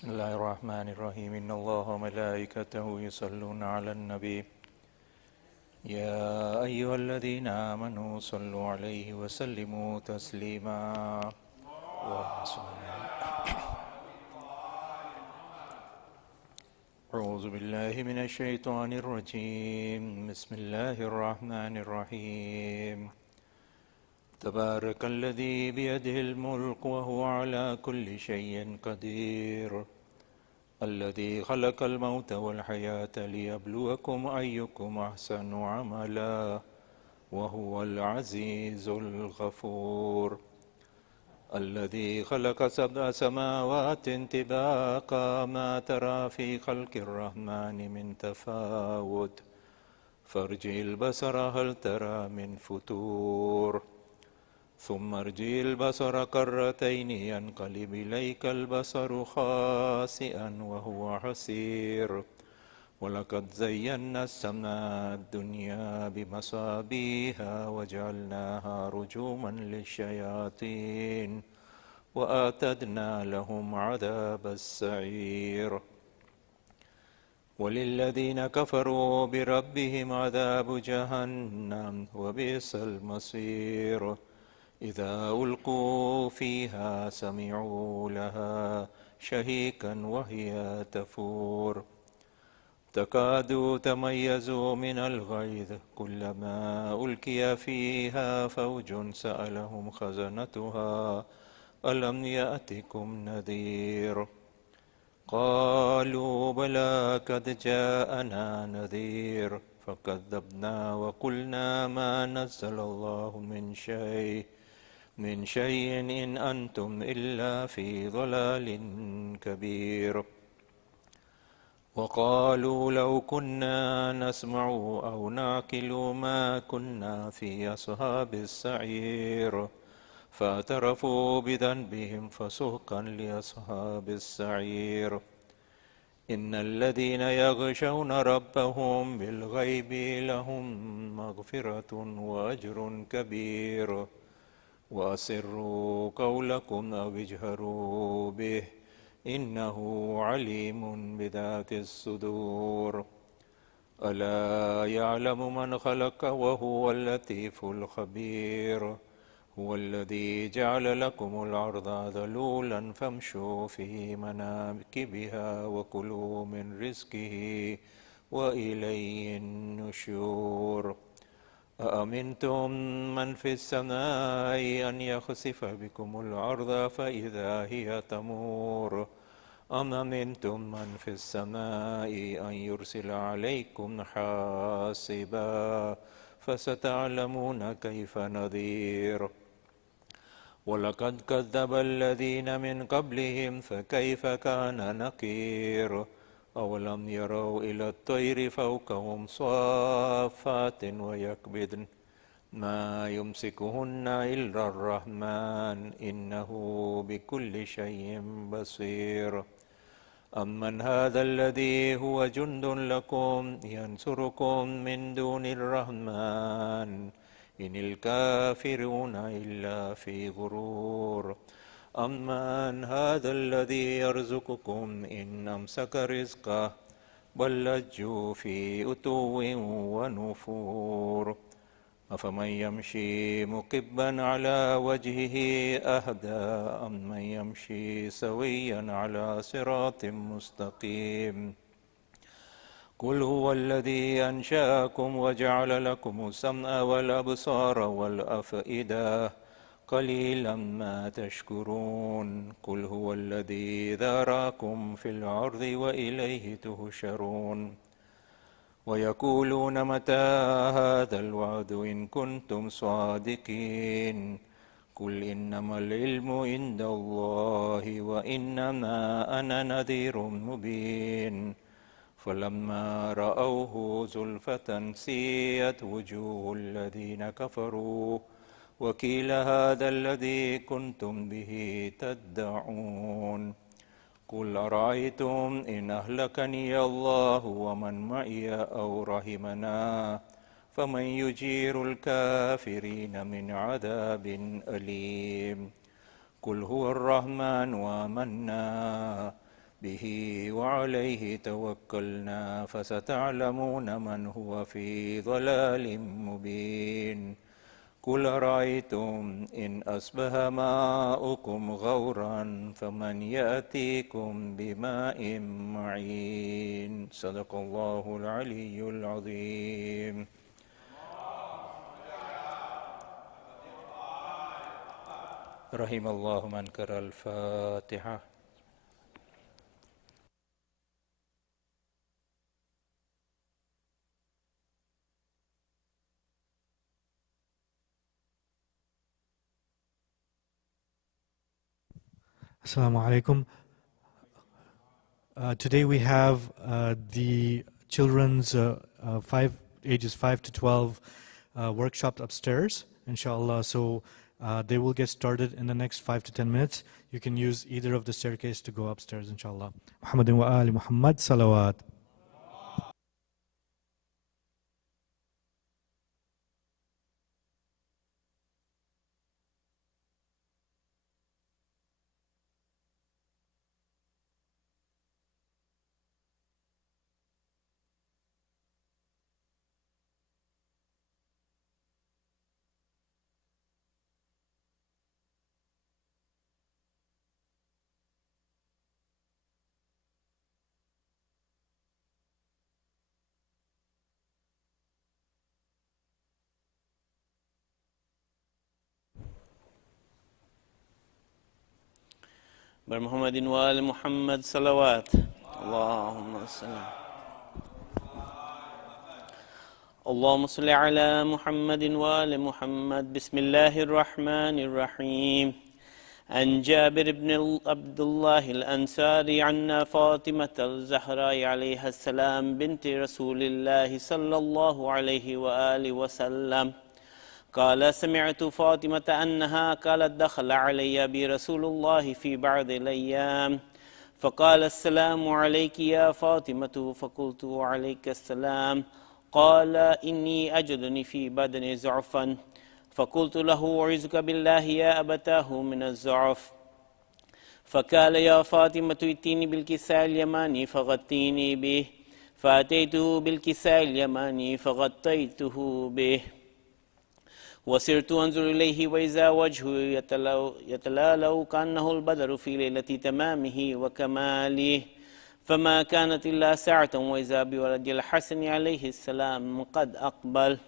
بسم الله الرحمن الرحيم إن الله وملائكته يصلون على النبي يا أيها الذين آمنوا صلوا عليه وسلموا تسليما أعوذ بالله من الشيطان الرجيم بسم الله الرحمن الرحيم تبارك الذي بيده الملك وهو على كل شيء قدير الذي خلق الموت والحياة ليبلوكم أيكم أحسن عملا وهو العزيز الغفور الذي خلق 7 سماوات طباقا ما ترى في خلق الرحمن من تفاوت فارجع البصر هل ترى من فتور ثم ارجع البصر كرتين ينقلب إليك البصر خاسئا وهو حسير ولقد زينا السماء الدنيا بمصابيها وجعلناها رجوما للشياطين وأعتدنا لهم عذاب السعير وللذين كفروا بربهم عذاب جهنم وبئس المصير إذا ألقوا فيها سمعوا لها شهيقا وهي تفور تكاد تميز من الغيظ كلما ألقي فيها فوج سألهم خزنتها ألم يأتكم نذير قالوا بلى قد جاءنا نذير فكذبنا وقلنا ما نزل الله من شيء إن أنتم إلا في ضلال كبير وقالوا لو كنا نسمع أو نعقل ما كنا في أصحاب السعير فاعترفوا بذنبهم فسحقا لأصحاب السعير إن الذين يخشون ربهم بالغيب لهم مغفرة وأجر كبير وأسروا قولكم أو اجهروا به إنه عليم بذات الصدور ألا يعلم من خلق وهو اللطيف الخبير هو الذي جعل لكم الأرض ذلولا فامشوا في مناكبها وكلوا من رزقه وإليه النشور أأمنتم من في السماء أن يخسف بكم الأرض فإذا هي تمور أم أمنتم من في السماء أن يرسل عليكم حاصبا فستعلمون كيف نذير ولقد كذب الذين من قبلهم فكيف كان نكير أولم يروا إلى الطير فوقهم صافات ويكبدن ما يمسكهن إلا الرحمن إنه بكل شيء بصير أمن هذا الذي هو جند لكم ينصركم من دون الرحمن إن الكافرون إلا في غرور أمن هذا الذي يرزقكم إن أمسك رزقه بل لجوا في عتو ونفور أفمن يمشي مكبا على وجهه أهدى أمن يمشي سويا على صراط مستقيم قل هو الذي أنشأكم وجعل لكم السمع والأبصار والأفئدة قليلا ما تشكرون قل هو الذي ذراكم في الأرض وإليه تهشرون ويقولون متى هذا الوعد إن كنتم صادقين قل إنما العلم عند الله وإنما أنا نذير مبين فلما رأوه زلفة سيئت وجوه الذين كفروا وقيل هذا الذي كنتم به تدعون قل أرأيتم إن أهلكني الله ومن معي أو رحمنا فمن يجير الكافرين من عذاب أليم قل هو الرحمن وآمنا به وعليه توكلنا فستعلمون من هو في ضلال مبين قل أرأيتم إن أصبح ماؤكم غورا فمن يأتيكم بماء معين صدق الله العلي العظيم. رحم الله من قرأ الفاتحة. Assalamu alaikum. Today we have the children's ages 5 to 12 workshop upstairs, inshallah. So they will get started in the next 5 to 10 minutes. You can use either of the staircase to go upstairs, inshallah. Muhammadin wa ali Muhammad, salawat. بمحمد وآل محمد صلوات اللهم صل على محمد وآل محمد. بسم الله الرحمن الرحيم. عن جابر بن عبد الله الأنصاري عن فاطمة الزهراء عليها السلام بنت رسول الله صلى الله عليه وآله وسلم قال سمعت فاطمة أنها قالت دخل علي برسول الله في بعض الأيام فقال السلام عليك يا فاطمة فقلت عليك السلام. قال إني أجدني في بدني زعفا فقلت له أعوذك بالله يا أبتاه من الزعف. فقال يا فاطمة ائتيني بالكساء اليماني فغطيني به. فأتيته بالكساء اليماني فغطيته به وسرت أنظر إليه وإذا وجهه يتلالو كأنه البدر في ليلة تمامه وكماله. فما كانت إلا ساعة وإذا بولد الحسن عليه السلام قد أقبل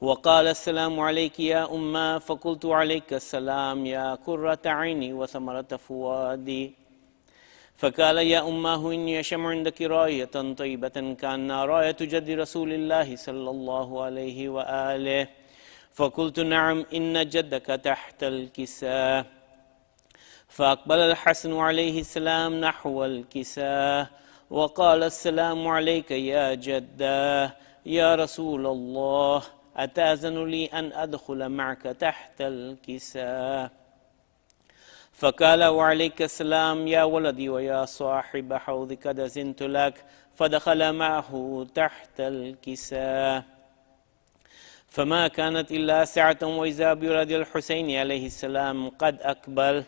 وقال السلام عليك يا أمه. فقلت عليك السلام يا قرة عيني وثمرة فؤادي. فقال يا أمه إني أشم عندك راية طيبة كأنها راية جد رسول الله صلى الله عليه وآله. فقلت نعم إن جدك تحت الكساء. فأقبل الحسن عليه السلام نحو الكساء وقال السلام عليك يا جداه يا رسول الله أتأذن لي أن أدخل معك تحت الكساء. فقال وعليك السلام يا ولدي ويا صاحب حوضك قد أذنت لك. فدخل معه تحت الكساء. فما كانت إلا ساعة وإذا بولد الحسين عليه السلام قد أقبل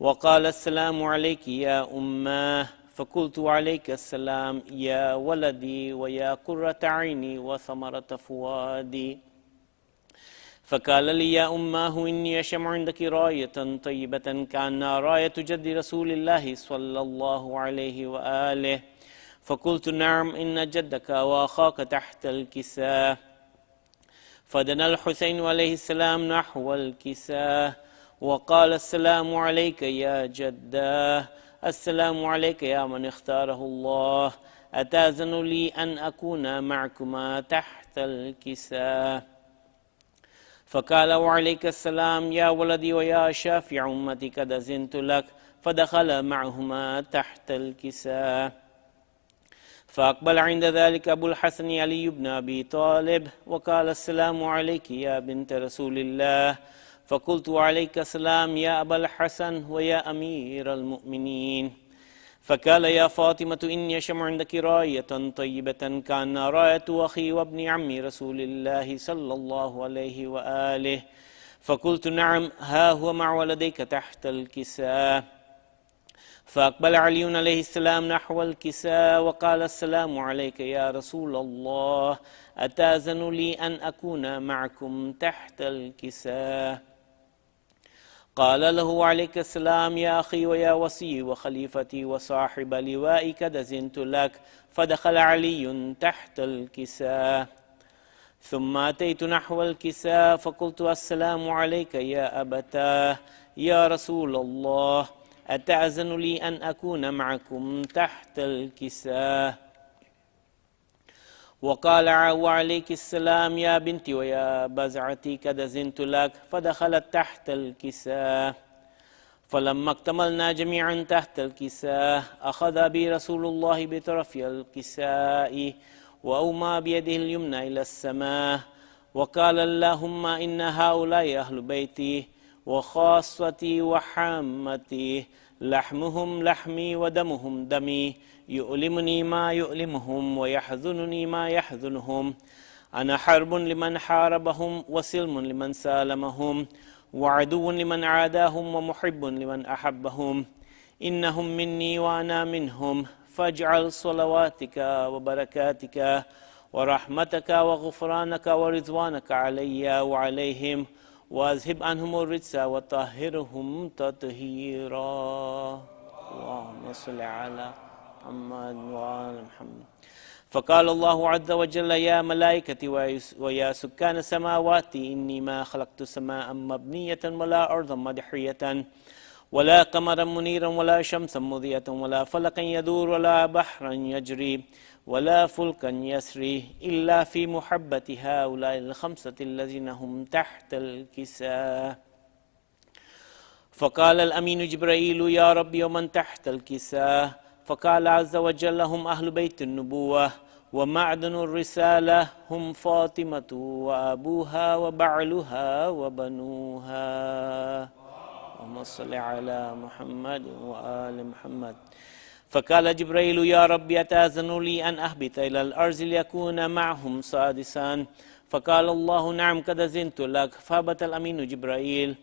وقال السلام عليك يا أماه. فقلت عليك السلام يا ولدي ويا قرة عيني وثمرة فؤادي. فقال لي يا أماه إني أشم عندك راية طيبة كأنها راية جد رسول الله صلى الله عليه وآله. فقلت نعم إن جدك وأخاك تحت الكساء. فدنا الحسين عليه السلام نحو الكساء وقال السلام عليك يا جداه السلام عليك يا من اختاره الله أتأذن لي أن أكون معكما تحت الكساء. فقال وعليك السلام يا ولدي ويا شافع أمتي قد أذنت لك. فدخل معهما تحت الكساء. فأقبل عند ذلك أبو الحسن علي بن أبي طالب وقال السلام عليك يا بنت رسول الله. فقلت عليك السلام يا أبا الحسن ويا أمير المؤمنين. فقال يا فاطمة إني أشم عندك راية طيبة كأن راية أخي وابن عمي رسول الله صلى الله عليه وآله. فقلت نعم ها هو مع ولديك تحت الكساء. فأقبل علي عليه السلام نحو الكساء وقال السلام عليك يا رسول الله أتأذن لي أن أكون معكم تحت الكساء؟ قال له عليك السلام يا أخي ويا وصي وخليفتي وصاحب لوائي قد أذنت لك. فدخل علي تحت الكساء. ثم أتيت نحو الكساء فقلت السلام عليك يا أبتاه يا رسول الله أتأذن لي أن أكون معكم تحت الكساء؟ وقال وعليك السلام يا بنتي ويا بزعتي قد أذنت لك. فدخلت تحت الكساء. فلما اكتملنا جميعا تحت الكساء أخذ بي رسول الله بطرف الكساء وأومى بيده اليمنى إلى السماء وقال اللهم إن هؤلاء أهل بيتي وخاصتي وحامتي لحمهم لحمي ودمهم دمي يؤلمني ما يؤلمهم ويحزنني ما يحزنهم. أنا حرب لمن حاربهم وسلم لمن سالمهم وعدو لمن عاداهم ومحب لمن أحبهم. إنهم مني وأنا منهم. فاجعل صلواتك وبركاتك ورحمتك وغفرانك ورضوانك علي وعليهم وأذهب عنهم الرجس وطهرهم تطهيرا. اللهم صل على محمد وآل محمد. فقال الله عز وجل يا ملائكتي ويا سكان السماوات إني ما خلقت سماء مبنية ولا أرضا مدحية ولا قمرا منيرا ولا شمسا مضيئة ولا فلكا يدور ولا بحرا يجري ولا فلكا يسري إلا في محبة هؤلاء الخمسة الذين هم تحت الكساء. فقال الأمين جبرائيل يا ربي ومن تحت الكساء؟ فقال عز وجل هم أهل بيت النبوة ومعدن الرسالة هم فاطمة وأبوها وبعلها وبنوها. اللهم صل على محمد وآل محمد. فقال جبريل يا ربي أتأذن لي أن أهبط إلى الأرض ليكون معهم سادسا؟ فقال الله نعم قد أذنت لك. فهبط الأمين جبرائيل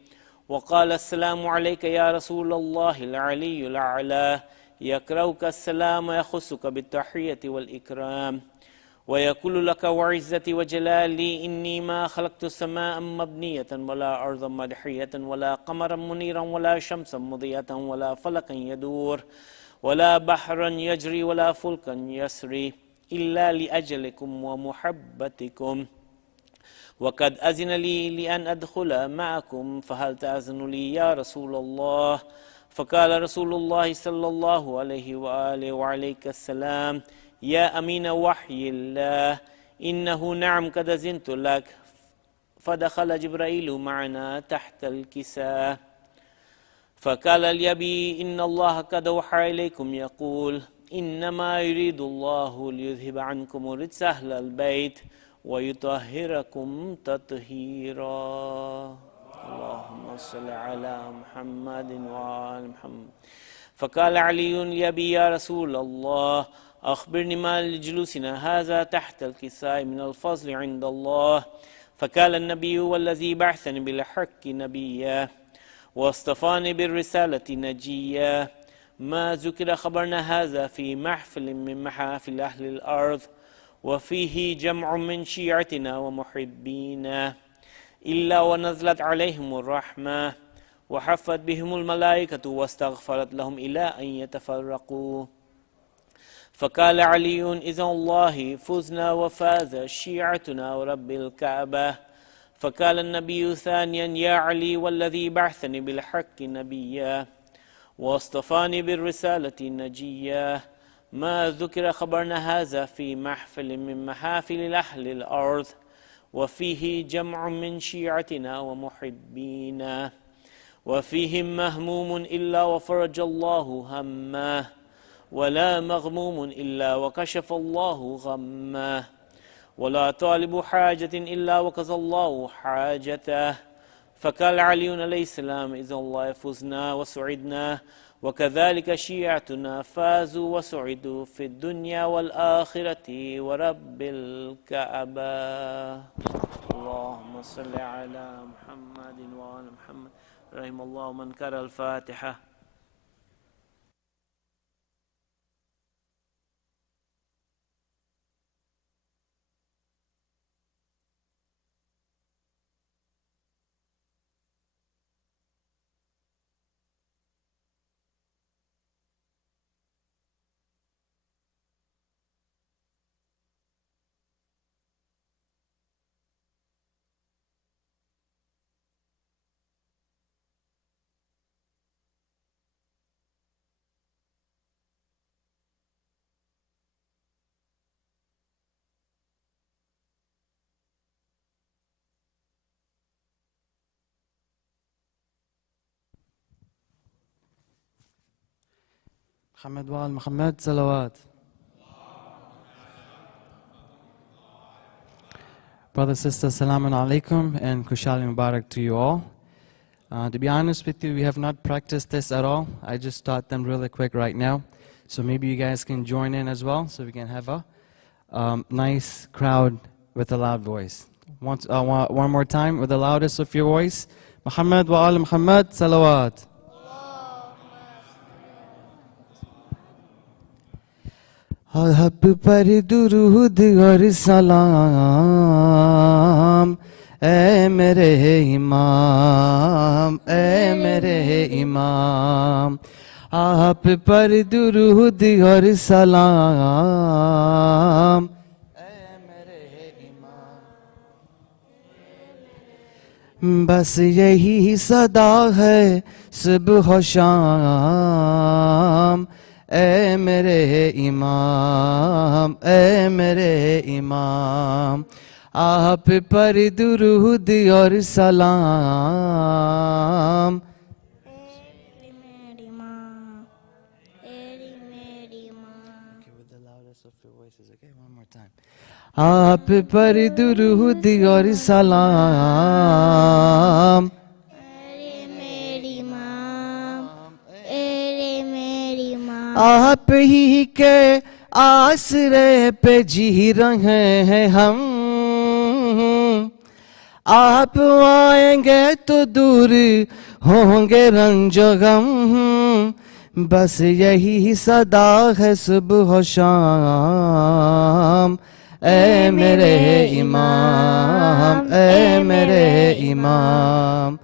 وقال السلام عليك يا رسول الله العلي الأعلى يقرأك السلام ويخصك بالتحية والإكرام ويقول لك وعزتي وجلالي إني ما خلقت سماء مبنية ولا أرضا مدحية ولا قمرا منيرا ولا شمسا مضيئة ولا فلكا يدور ولا بحرا يجري ولا فلكا يسري إلا لأجلكم ومحبتكم وقد أذن لي لأن أدخل معكم فهل تأذن لي يا رسول الله؟ فقال رسول الله صلى الله عليه وآله وعليك السلام يا أمين وحي الله إنه نعم قد أذنت لك. فدخل جبرائيل معنا تحت الكساء فقال اليبي إن الله قد أوحى إليكم يقول إنما يريد الله ليذهب عنكم الرجس أهل البيت ويطهركم تطهيرا. اللهم صل على محمد وآل محمد. فقال علي اليبي يا رسول الله أخبرني ما لجلوسنا هذا تحت الكساء من الفضل عند الله. فقال النبي والذي بعثني بالحق نبيا واصطفاني بالرسالة نجيا ما ذكر خبرنا هذا في محفل من محافل أهل الأرض وفيه جمع من شيعتنا ومحبينا إلا ونزلت عليهم الرحمة وحفت بهم الملائكة واستغفرت لهم إلى أن يتفرقوا. فقال علي إذا الله فزنا وفاز شيعتنا ورب الكعبة. فقال النبي ثانيا يا علي والذي بعثني بالحق نبيا واصطفاني بالرسالة نجيا ما ذكر خبرنا هذا في محفل من محافل أهل الأرض وفيه جمع من شيعتنا ومحبينا وفيهم مهموم إلا وفرج الله همه ولا مغموم إلا وكشف الله غمه ولا طالب حاجة إلا وقضى الله حاجته. فقال علي عليه السلام إذا الله فزنا وسعدنا وكذلك شيعتنا فازوا وسعدوا في الدنيا والآخرة ورب الكعبة. اللهم صل على محمد وآل محمد. رحم الله من قرأ الفاتحة. Muhammad wa Muhammad salawat. Brothers, sisters, Assalamu alaikum and Kushal Mubarak to you all. To be honest with you, we have not practiced this at all. I just taught them really quick right now. So maybe you guys can join in as well so we can have a nice crowd with a loud voice. One more time with the loudest of your voice. Muhammad wa al Muhammad salawat. आप पर दुरूद और सलाम ऐ मेरे इमाम ऐ मेरे इमाम आप पर दुरूद और सलाम ऐ मेरे इमाम बस यही सदा है सुबह शाम ऐ मेरे इमाम ऐ मेरे इमाम आप पर दुरूद और सलाम आप पर दुरूद और सलाम आप ही के आसरे पे जी रहे हैं हम आप आएंगे तो दूर होंगे रंजो गम बस यही सदा है सुबह शाम ऐ मेरे इमाम ऐ मेरे इमाम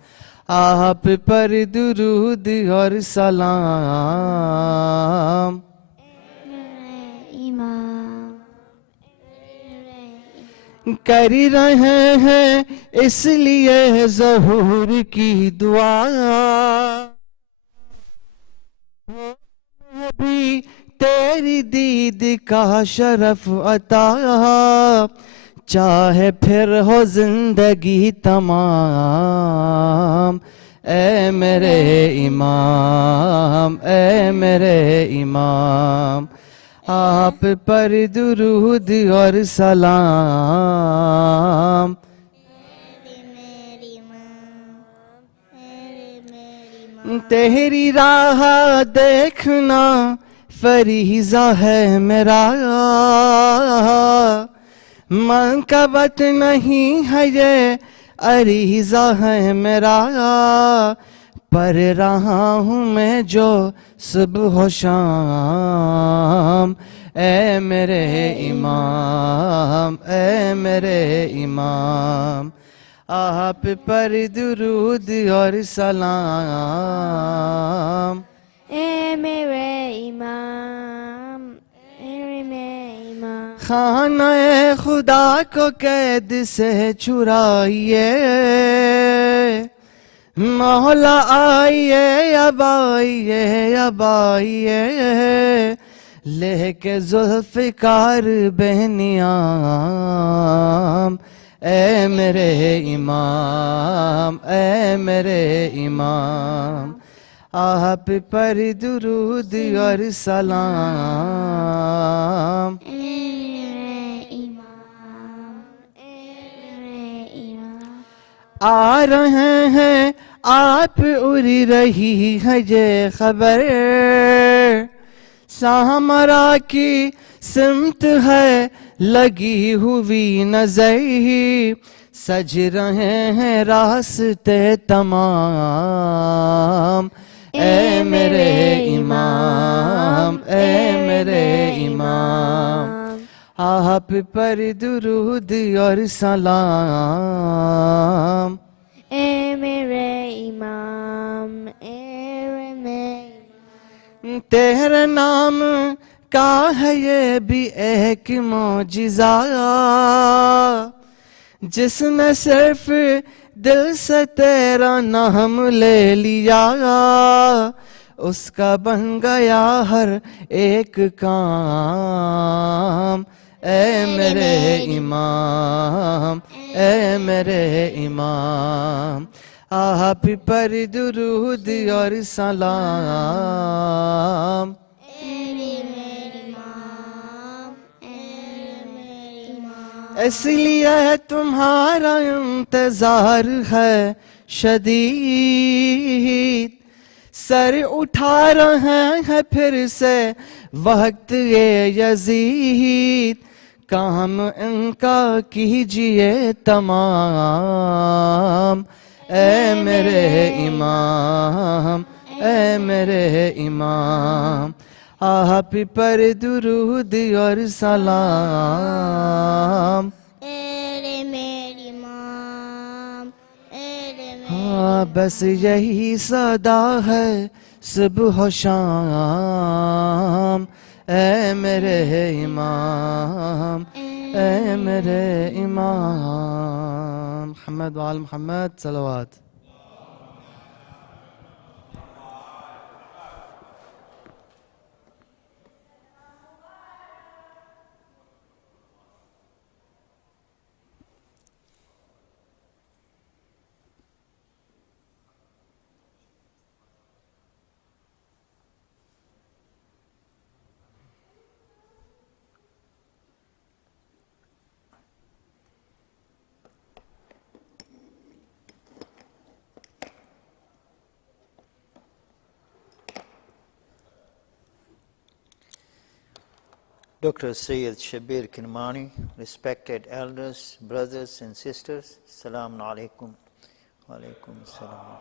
आप पर दुरूद और सलाम कर रहे हैं इसलिए ज़हूर की दुआ भी तेरी दीद का शरफ अता चाहे फिर हो जिंदगी तमाम ऐ मेरे इमाम ऐ मेरे इमाम आप पर दुरूद और सलाम तेरी राह देखना फरीज़ा है मेरा मनकबत नहीं है ये अरीज़ा है मेरा पर रहा हूँ मैं जो सुबह शाम ऐ मेरे इमाम ऐ मेरे इमाम आप पर दुरूद और सलाम ऐ मेरे इमाम ऐ मेरे इमाम खाना खुदा को कैद से छुड़ाइए मौला आइए अब आइए लेके जुल्फ़िकार बहनियाम ऐ मेरे इमाम ऐ मेरे इमाम आप पर दुरूद और सलाम आ रहे हैं आप उड़ी रही है ये खबर सामरा की सिमत है लगी हुई नजर सज रहे हैं रास्ते तमाम ऐ मेरे इमाम ऐ मेरे इमाम आप पर दुरूद और सलाम ऐ मेरे इमाम ऐ मेरे तेरे नाम का है ये भी एक मौजिज़ा जिसने सिर्फ दिल से तेरा नाम ले लिया उसका बन गया हर एक काम ऐ मेरे इमाम ऐ मेरे इमाम आप पर दुरूद और सलाम ऐ इसलिए तुम्हारा इंतजार है शदीद, सर उठा रहे हैं फिर से वक्त ये यजीद, काम इनका कीजिए तमाम, ए मेरे इमाम, ए मेरे इमाम, आप पर दुरूद और सलाम। हाँ बस यही सदा है सुबह शाम, ए मेरे इमाम, ए मेरे इमाम। मोहम्मद वाल Mohammad सलवात। Dr.Sayed Shabbir Kirmani, respected elders, brothers and sisters, Assalamu alaikum. Wa alaikum assalam.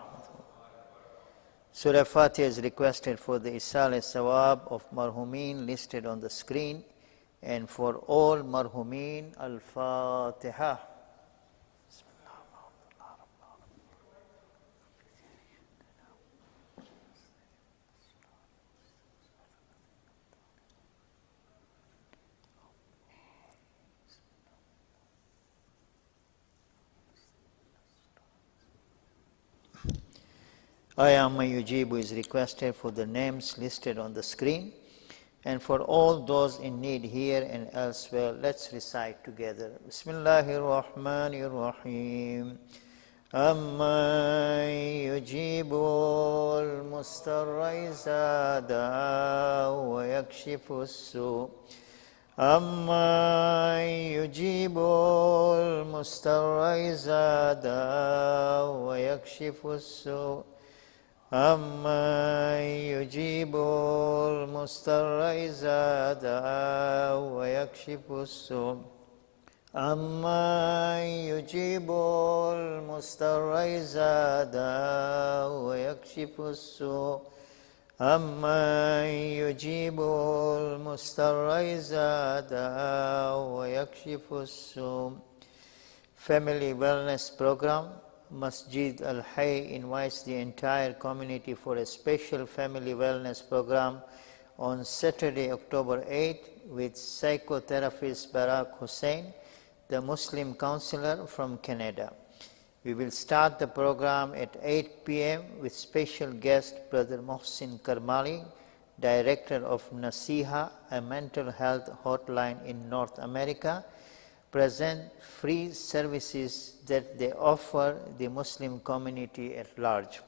Surah Fatiha is requested for the Isal Sawab of Marhumin listed on the screen, and for all Marhumin, Al-Fatiha. Amma Yujibu is requested for the names listed on the screen, and for all those in need here and elsewhere. Let's recite together. Bismillahir Rahmanir Rahim. Amma yujibu al-mustarra iza da'a wa yakshifu as-su'. Amma yujibu al-mustarra iza da'a wa yakshifu as-su'. أَمَّنْ يُجِيبُ الْمُضْطَرَّ إِذَا دَعَاهُ وَيَكْشِفُ السُّوءَ أَمَّنْ يُجِيبُ الْمُضْطَرَّ إِذَا دَعَاهُ وَيَكْشِفُ السُّوءَ أَمَّنْ يُجِيبُ الْمُضْطَرَّ إِذَا دَعَاهُ وَيَكْشِفُ السُّوءَ. Family Wellness Program. Masjid al-Hayy invites the entire community for a special family wellness program on Saturday, October 8, with psychotherapist Hosseini, the Muslim counselor from Canada. We will start the program at 8 p.m. with special guest Brother Mohsin Karmali, Director of Nasiha, a mental health hotline in North America, present free services that they offer the Muslim community at large.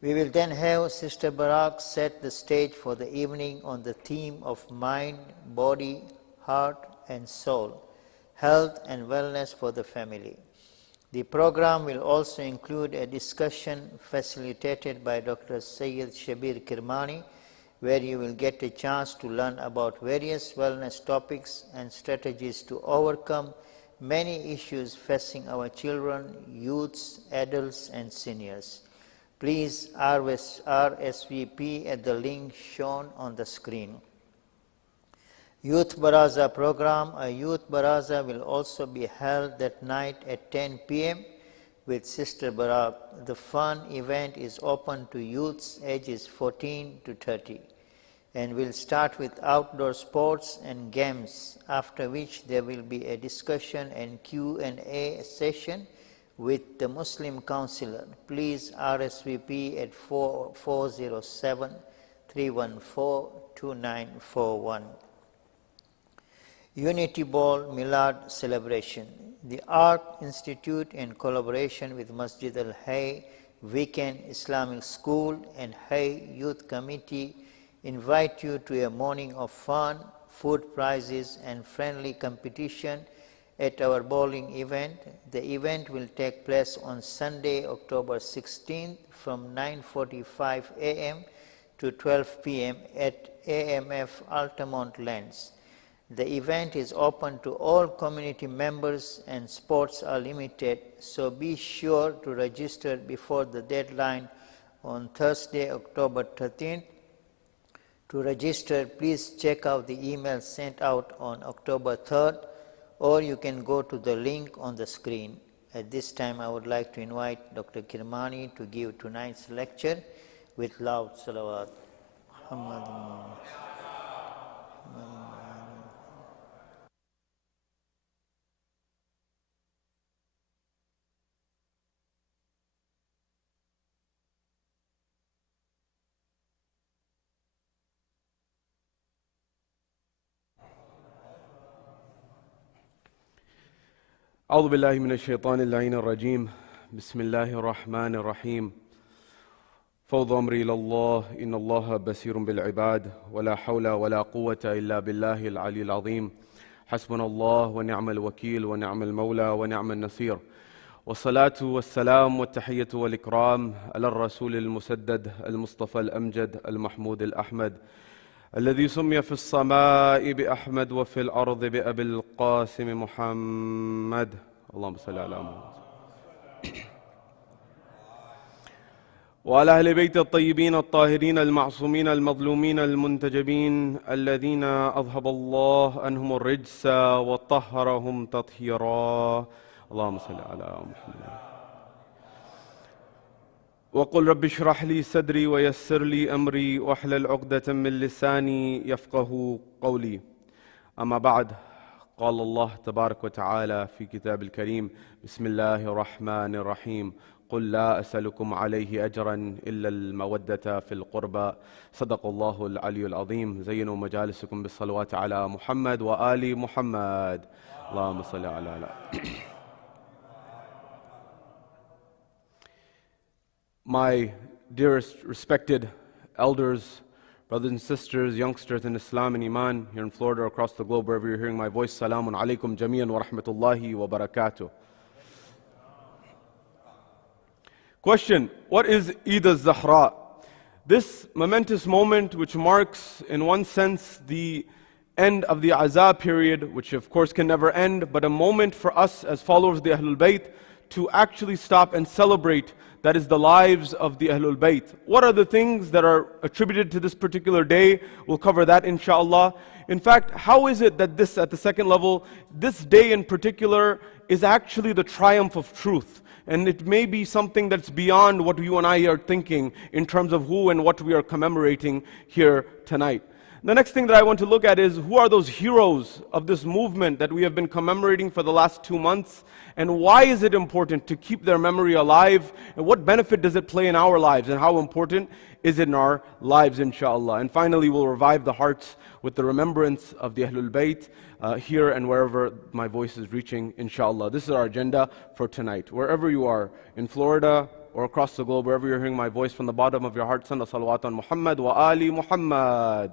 We will then have Sister Barak set the stage for the evening on the theme of mind, body, heart and soul, health and wellness for the family. The program will also include a discussion facilitated by Dr.Sayed Shabbir Kirmani, where you will get a chance to learn about various wellness topics and strategies to overcome many issues facing our children, youths, adults, and seniors. Please RSVP at the link shown on the screen. Youth Baraza program. A Youth Baraza will also be held that night at 10 p.m. with Sister Barak. The fun event is open to youths ages 14 to 30 and will start with outdoor sports and games, after which there will be a discussion and Q&A session with the Muslim counselor. Please RSVP at 407-314-2941. Unity Ball Milad celebration. The Art Institute, in collaboration with Masjid al-Hayy Weekend Islamic School and Hayy Youth Committee, invite you to a morning of fun, food prizes and friendly competition at our bowling event. The event will take place on Sunday, October 16th from 9:45 a.m. to 12 p.m. at AMF Altamont Lands. The event is open to all community members and sports are limited, so be sure to register before the deadline on Thursday, October 13th. To register, please check out the email sent out on October 3rd, or you can go to the link on the screen. At this time, I would like to invite Dr. Kirmani to give tonight's lecture with loud salawat. أعوذ بالله من الشيطان اللعين الرجيم بسم الله الرحمن الرحيم فوض أمري إلى الله إن الله بصير بالعباد ولا حول ولا قوة إلا بالله العلي العظيم حسبنا الله ونعم الوكيل ونعم المولى ونعم النصير والصلاة والسلام والتحية والإكرام على الرسول المسدد المصطفى الأمجد المحمود الأحمد الذي سمي في السماء بأحمد وفي الأرض بأبي القاسم محمد اللهم صل على محمد وعلى أهل بيت الطيبين الطاهرين المعصومين المظلومين المنتجبين الذين أذهب الله عنهم الرجس وطهرهم تطهيرا اللهم صل على محمد وقل رب اشرح لي صدري ويسر لي أمري واحلل عقدة من لساني يفقه قولي أما بعد قال الله تبارك وتعالى في كتاب الكريم بسم الله الرحمن الرحيم قل لا أسألكم عليه أجرا إلا المودة في القربى صدق الله العلي العظيم زينوا مجالسكم بالصلوات على محمد وآل محمد اللهم صل على My dearest, respected elders, brothers and sisters, youngsters in Islam and Iman, here in Florida, across the globe, wherever you're hearing my voice, Salamun alaikum jami'an wa rahmatullahi wa barakatuh. Question, what is Eid al-Zahra? This momentous moment which marks, in one sense, the end of the Azab period, which of course can never end, but a moment for us as followers of the Ahlul Bayt to actually stop and celebrate, that is the lives of the Ahlul Bayt. What are the things that are attributed to this particular day? We'll cover that inshallah. In fact, how is it that this, at the second level, this day in particular is actually the triumph of truth? And it may be something that's beyond what you and I are thinking in terms of who and what we are commemorating here tonight. The next thing that I want to look at is who are those heroes of this movement that we have been commemorating for the last 2 months, and why is it important to keep their memory alive, and what benefit does it play in our lives, and how important is it in our lives, inshallah. And finally, we'll revive the hearts with the remembrance of the Ahlul Bayt here and wherever my voice is reaching, inshallah. This is our agenda for tonight. Wherever you are, in Florida or across the globe, wherever you're hearing my voice, from the bottom of your heart, send a salawat on Muhammad wa Ali Muhammad.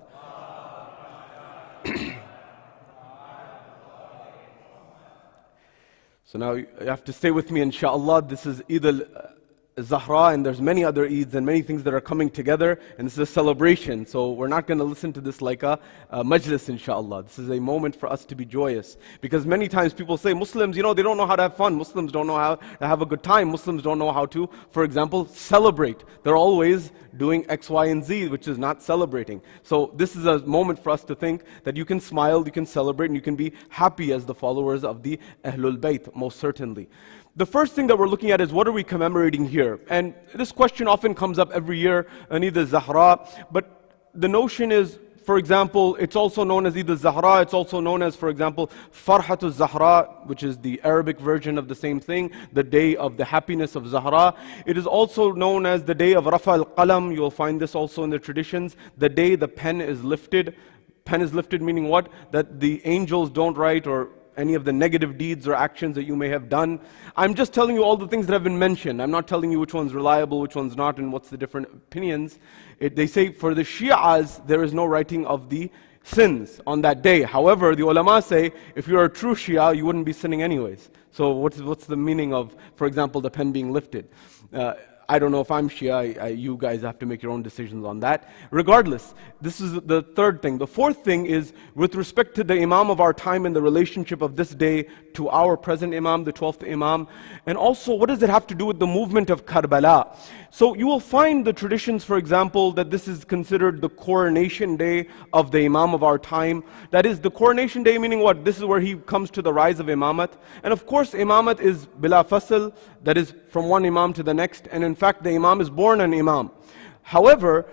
So now you have to stay with me, inshallah. This is Eid al-Zahra, and there's many other Eids and many things that are coming together, and this is a celebration. So we're not going to listen to this like a majlis, inshallah. This is a moment for us to be joyous. Because many times people say, Muslims, they don't know how to have fun. Muslims don't know how to have a good time. Muslims don't know how to, for example, celebrate. They're always doing X, Y, and Z, which is not celebrating. So this is a moment for us to think that you can smile, you can celebrate, and you can be happy as the followers of the Ahlul Bayt, most certainly. The first thing that we're looking at is what are we commemorating here? And this question often comes up every year on Eid al-Zahra, but the notion is, for example, it's also known as Eid al-Zahra, it's also known as, for example, Farhat al-Zahra, which is the Arabic version of the same thing, the day of the happiness of Zahra. It is also known as the day of Rafa al-Qalam. You'll find this also in the traditions, the day the pen is lifted. Pen is lifted meaning what? That the angels don't write or any of the negative deeds or actions that you may have done. I'm just telling you all the things that have been mentioned. I'm not telling you which one's reliable, which one's not, and what's the different opinions. They say for the Shi'as, there is no writing of the sins on that day. However, the ulama say, if you're a true Shia, you wouldn't be sinning anyways. So what's the meaning of, for example, the pen being lifted? I don't know if I'm Shia, you guys have to make your own decisions on that. Regardless, this is the third thing. The fourth thing is with respect to the Imam of our time and the relationship of this day to our present Imam, the 12th Imam. And also, what does it have to do with the movement of Karbala? So you will find the traditions, for example, that this is considered the coronation day of the Imam of our time. That is, the coronation day meaning what? This is where he comes to the rise of Imamat. And of course, Imamat is bila fasl, that is from one Imam to the next. And in fact, the Imam is born an Imam. However,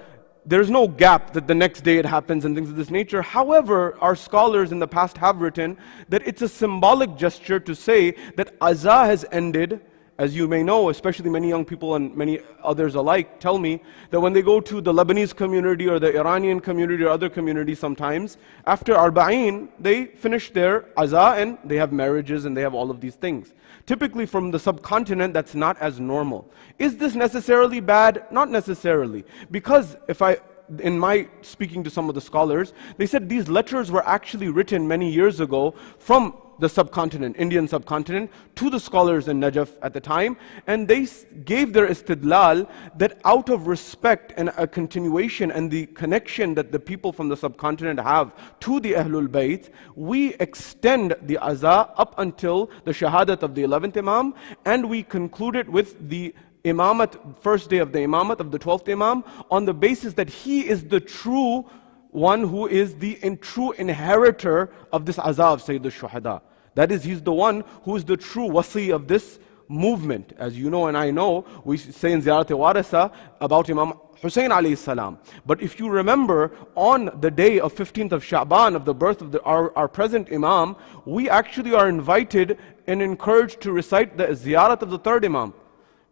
there's no gap that the next day it happens and things of this nature. However, our scholars in the past have written that it's a symbolic gesture to say that Aza has ended. As you may know, especially many young people and many others alike tell me that when they go to the Lebanese community or the Iranian community or other communities sometimes, after Arba'in, they finish their Aza and they have marriages and they have all of these things. Typically from the subcontinent, that's not as normal. Is this necessarily bad? Not necessarily. Because in my speaking to some of the scholars, they said these letters were actually written many years ago from the subcontinent, Indian subcontinent, to the scholars in Najaf at the time, and they gave their istidlal that out of respect and a continuation and the connection that the people from the subcontinent have to the Ahlul Bayt, we extend the Aza up until the Shahadat of the 11th Imam, and we conclude it with the Imamat, first day of the Imamat of the 12th Imam, on the basis that he is the true one who is the true inheritor of this Aza of Sayyid al-Shuhada. That is, he's the one who is the true wasi of this movement. As you know and I know, we say in Ziyarat Warasa about Imam Hussein alayhi salam. But if you remember, on the day of 15th of Sha'ban, of the birth of our present Imam, we actually are invited and encouraged to recite the Ziyarat of the third Imam.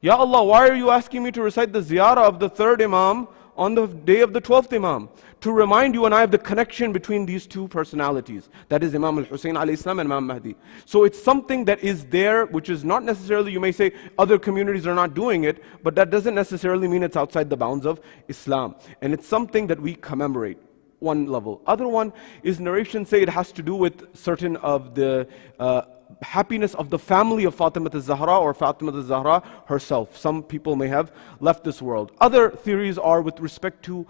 Ya Allah, why are you asking me to recite the Ziyarah of the third Imam on the day of the 12th Imam? To remind you and I of the connection between these two personalities. That is Imam al-Hussein alayhi salam and Imam Mahdi. So it's something that is there, which is not necessarily, you may say, other communities are not doing it, but that doesn't necessarily mean it's outside the bounds of Islam. And it's something that we commemorate. One level. Other one is narration say it has to do with certain of the happiness of the family of Fatima al-Zahra or Fatima al-Zahra herself. Some people may have left this world. Other theories are with respect to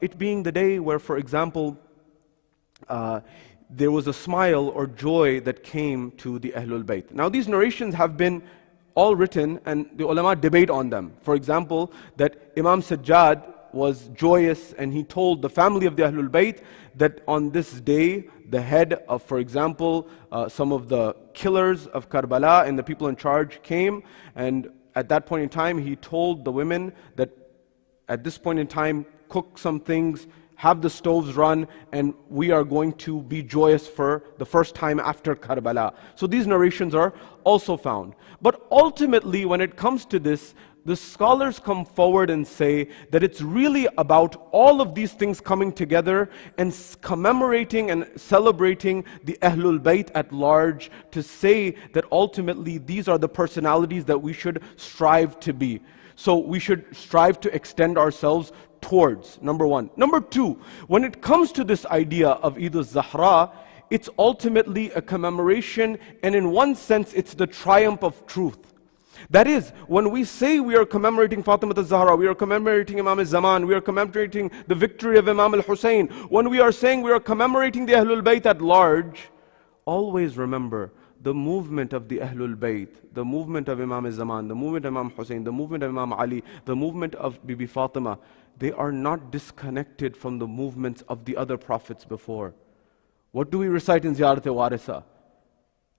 it being the day where, for example, there was a smile or joy that came to the Ahlul Bayt. Now these narrations have been all written and the ulama debate on them. For example, that Imam Sajjad was joyous and he told the family of the Ahlul Bayt that on this day, the head of, for example, some of the killers of Karbala and the people in charge came, and at that point in time, he told the women that at this point in time, cook some things, have the stoves run, and we are going to be joyous for the first time after Karbala. So these narrations are also found. But ultimately, when it comes to this, the scholars come forward and say that it's really about all of these things coming together and commemorating and celebrating the Ahlul Bayt at large, to say that ultimately these are the personalities that we should strive to be. So we should strive to extend ourselves towards, number one. Number two, when it comes to this idea of Eid al-Zahra, it's ultimately a commemoration, and in one sense it's the triumph of truth. That is, when we say we are commemorating Fatima al-Zahra, we are commemorating Imam al-Zaman, we are commemorating the victory of Imam al-Hussein, when we are saying we are commemorating the Ahlul Bayt at large, always remember the movement of the Ahlul Bayt, the movement of Imam al-Zaman, the movement of Imam Hussein, the movement of Imam Ali, the movement of Bibi Fatima, they are not disconnected from the movements of the other prophets before. What do we recite in Ziyarat Warisa?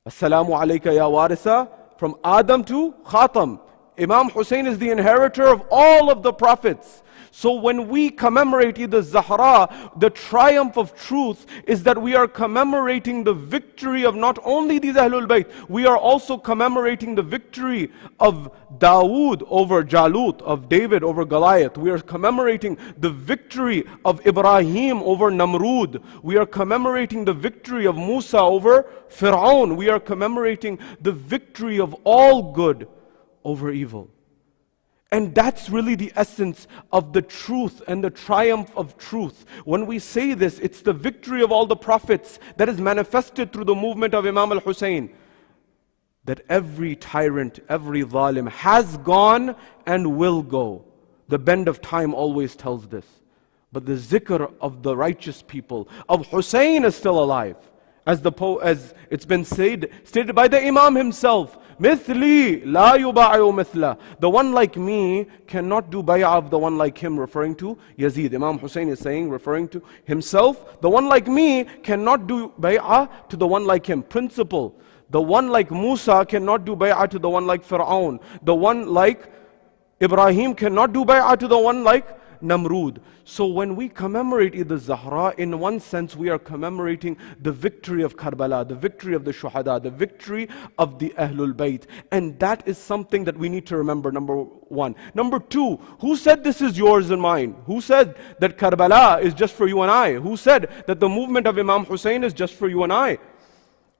Assalamu alayka ya Warisa, from Adam to Khatam. Imam Hussein is the inheritor of all of the prophets. So when we commemorate Eid al-Zahra, the triumph of truth is that we are commemorating the victory of not only these Ahlul Bayt, we are also commemorating the victory of Dawood over Jalut, of David over Goliath. We are commemorating the victory of Ibrahim over Namrud. We are commemorating the victory of Musa over Fir'aun. We are commemorating the victory of all good over evil. And that's really the essence of the truth and the triumph of truth. When we say this, it's the victory of all the prophets that is manifested through the movement of Imam al-Hussein. That every tyrant, every zalim has gone and will go. The bend of time always tells this. But the zikr of the righteous people, of Hussein, is still alive. As it's been stated by the Imam himself, Mithli la yuba'u mithla. The one like me cannot do bay'ah of the one like him, referring to Yazid. Imam Hussein is saying, referring to himself, the one like me cannot do bay'ah to the one like him. Principle. The one like Musa cannot do bay'ah to the one like Fir'aun. The one like Ibrahim cannot do bay'ah to the one like Namrud. So when we commemorate Eid al-Zahra, in one sense we are commemorating the victory of Karbala, the victory of the Shuhada, the victory of the Ahlul Bayt. And that is something that we need to remember, number one. Number two, who said this is yours and mine? Who said that Karbala is just for you and I? Who said that the movement of Imam Hussein is just for you and I?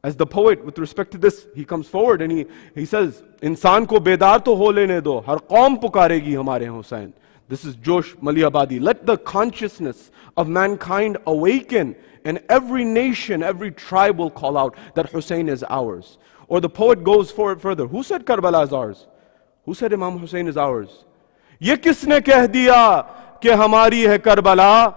As the poet, with respect to this, he comes forward and he says, Insan ko bedar to ho lene do, har qaum pukaregi hamare Hussein. This is Josh Maliyabadi. Let the consciousness of mankind awaken, and every nation, every tribe will call out that Hussein is ours. Or the poet goes forward further. Who said Karbala is ours? Who said Imam Hussein is ours? Ye kisne keh diya ke hamari hai Karbala?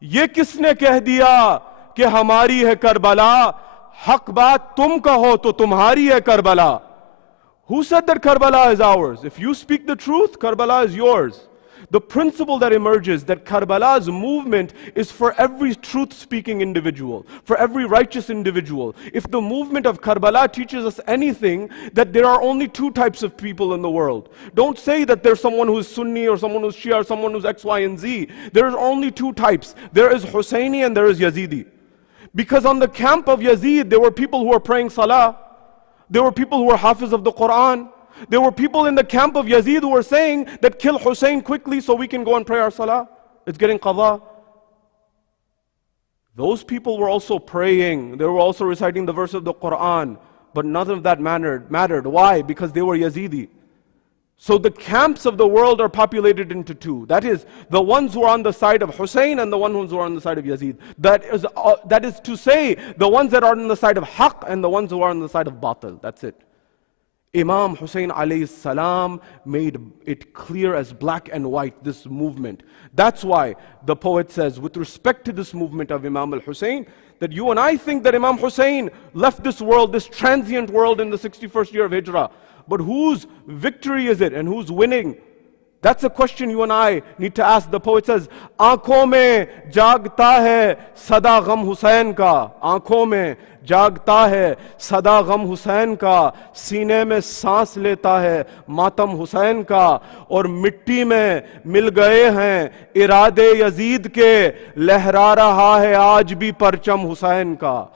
Ye kisne keh diya ke hamari hai Karbala? Haq baat tum kaho to tumhari hai Karbala. Who said that Karbala is ours? If you speak the truth, Karbala is yours. The principle that emerges that Karbala's movement is for every truth-speaking individual, for every righteous individual. If the movement of Karbala teaches us anything, that there are only two types of people in the world. Don't say that there's someone who's Sunni or someone who's Shia or someone who's X, Y, and Z. There are only two types. There is Hosseini and there is Yazidi. Because on the camp of Yazid, there were people who were praying Salah. There were people who were Hafiz of the Quran. There were people in the camp of Yazid who were saying that kill Hussein quickly so we can go and pray our Salah. It's getting qadha. Those people were also praying. They were also reciting the verse of the Quran. But none of that mattered. Why? Because they were Yazidi. So the camps of the world are populated into two. That is, the ones who are on the side of Hussein and the ones who are on the side of Yazid. That is to say, the ones that are on the side of Haqq and the ones who are on the side of Batil. That's it. Imam Hussein alayhi salam made it clear as black and white, this movement. That's why the poet says, with respect to this movement of Imam al-Hussein, that you and I think that Imam Hussein left this world, this transient world, in the 61st year of Hijrah. But whose victory is it and who's winning? That's a question you and I need to ask. The poet says, Aankhon mein jagta hai sada gham Hussein ka. Aankhon mein jagta hai sada gham Hussein ka. Seene mein saans leta hai matam Hussein ka. Aur mitti mein mil gaye hain irade Yazid ke. Lehra raha hai aaj bhi parcham Hussein ka.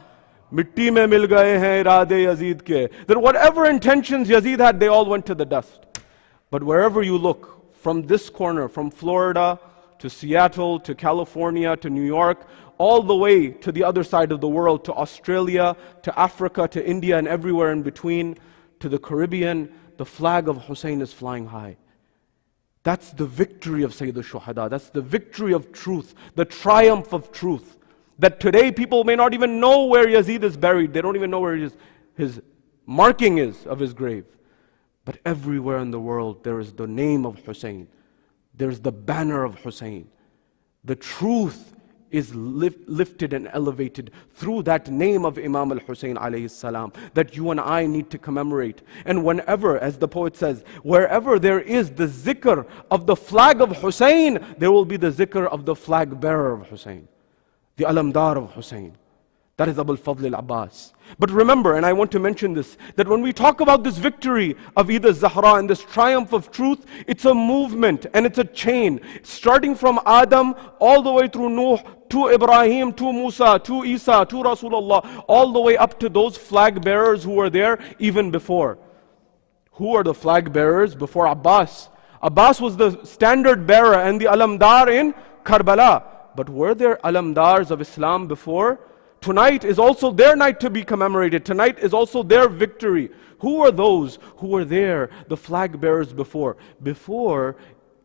Mitti mein mil gaye hain irade Yazid ke. That whatever intentions Yazid had, they all went to the dust. But wherever you look, from this corner, from Florida to Seattle to California to New York, all the way to the other side of the world, to Australia, to Africa, to India, and everywhere in between, to the Caribbean, the flag of Hussein is flying high. That's the victory of Sayyid al-Shuhada. That's the victory of truth, the triumph of truth. That today people may not even know where Yazid is buried. They don't even know where his marking is of his grave. But everywhere in the world, there is the name of Hussein. There's the banner of Hussein. The truth is lifted and elevated through that name of Imam al-Hussein alayhi salam, that you and I need to commemorate. And whenever, as the poet says, wherever there is the zikr of the flag of Hussein, there will be the zikr of the flag bearer of Hussein, the alamdar of Hussein. That is Abul Fadl al-Abbas. But remember, and I want to mention this, that when we talk about this victory of Eid al-Zahra and this triumph of truth, it's a movement and it's a chain, starting from Adam all the way through Nuh, to Ibrahim, to Musa, to Isa, to Rasulullah, all the way up to those flag bearers who were there even before. Who are the flag bearers before Abbas? Abbas was the standard bearer and the alamdar in Karbala. But were there alamdars of Islam before? Tonight is also their night to be commemorated. Tonight is also their victory. Who were those who were there, the flag bearers before? Before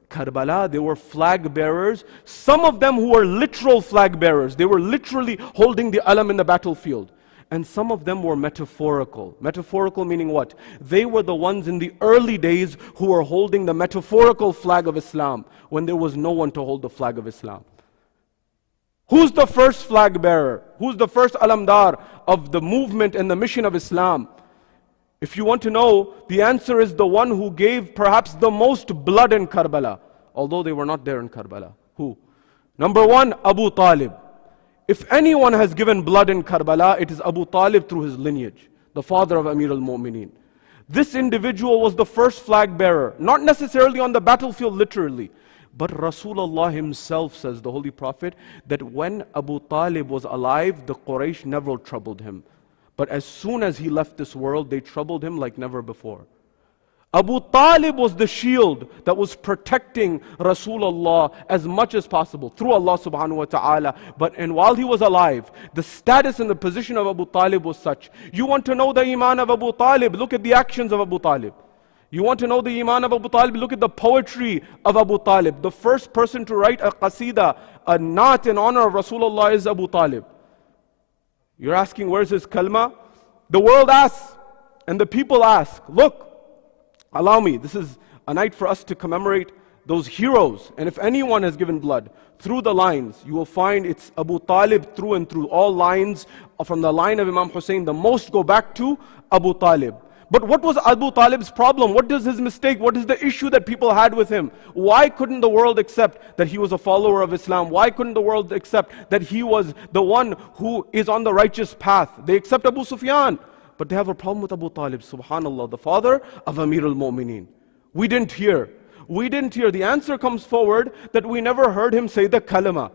Karbala, there were flag bearers. Some of them who were literal flag bearers. They were literally holding the alam in the battlefield. And some of them were metaphorical. Metaphorical meaning what? They were the ones in the early days who were holding the metaphorical flag of Islam when there was no one to hold the flag of Islam. Who's the first flag bearer? Who's the first alamdar of the movement and the mission of Islam? If you want to know, the answer is the one who gave perhaps the most blood in Karbala, although they were not there in Karbala. Who? Number one, Abu Talib. If anyone has given blood in Karbala, it is Abu Talib through his lineage, the father of Amir al-Mu'mineen. This individual was the first flag bearer, not necessarily on the battlefield literally, but Rasulullah himself says, the Holy Prophet, that when Abu Talib was alive, the Quraysh never troubled him. But as soon as he left this world, they troubled him like never before. Abu Talib was the shield that was protecting Rasulullah as much as possible through Allah subhanahu wa ta'ala. And while he was alive, the status and the position of Abu Talib was such. You want to know the iman of Abu Talib? Look at the actions of Abu Talib. You want to know the iman of Abu Talib? Look at the poetry of Abu Talib. The first person to write a qasida, a naat in honor of Rasulullah, is Abu Talib. You're asking, where's his kalma? The world asks, and the people ask, look, allow me, this is a night for us to commemorate those heroes. And if anyone has given blood through the lines, you will find it's Abu Talib through and through. All lines from the line of Imam Hussein, the most go back to Abu Talib. But what was Abu Talib's problem? What is his mistake? What is the issue that people had with him? Why couldn't the world accept that he was a follower of Islam? Why couldn't the world accept that he was the one who is on the righteous path? They accept Abu Sufyan, but they have a problem with Abu Talib, subhanallah, the father of Amir al-Mu'mineen. We didn't hear. We didn't hear. The answer comes forward that we never heard him say the kalima.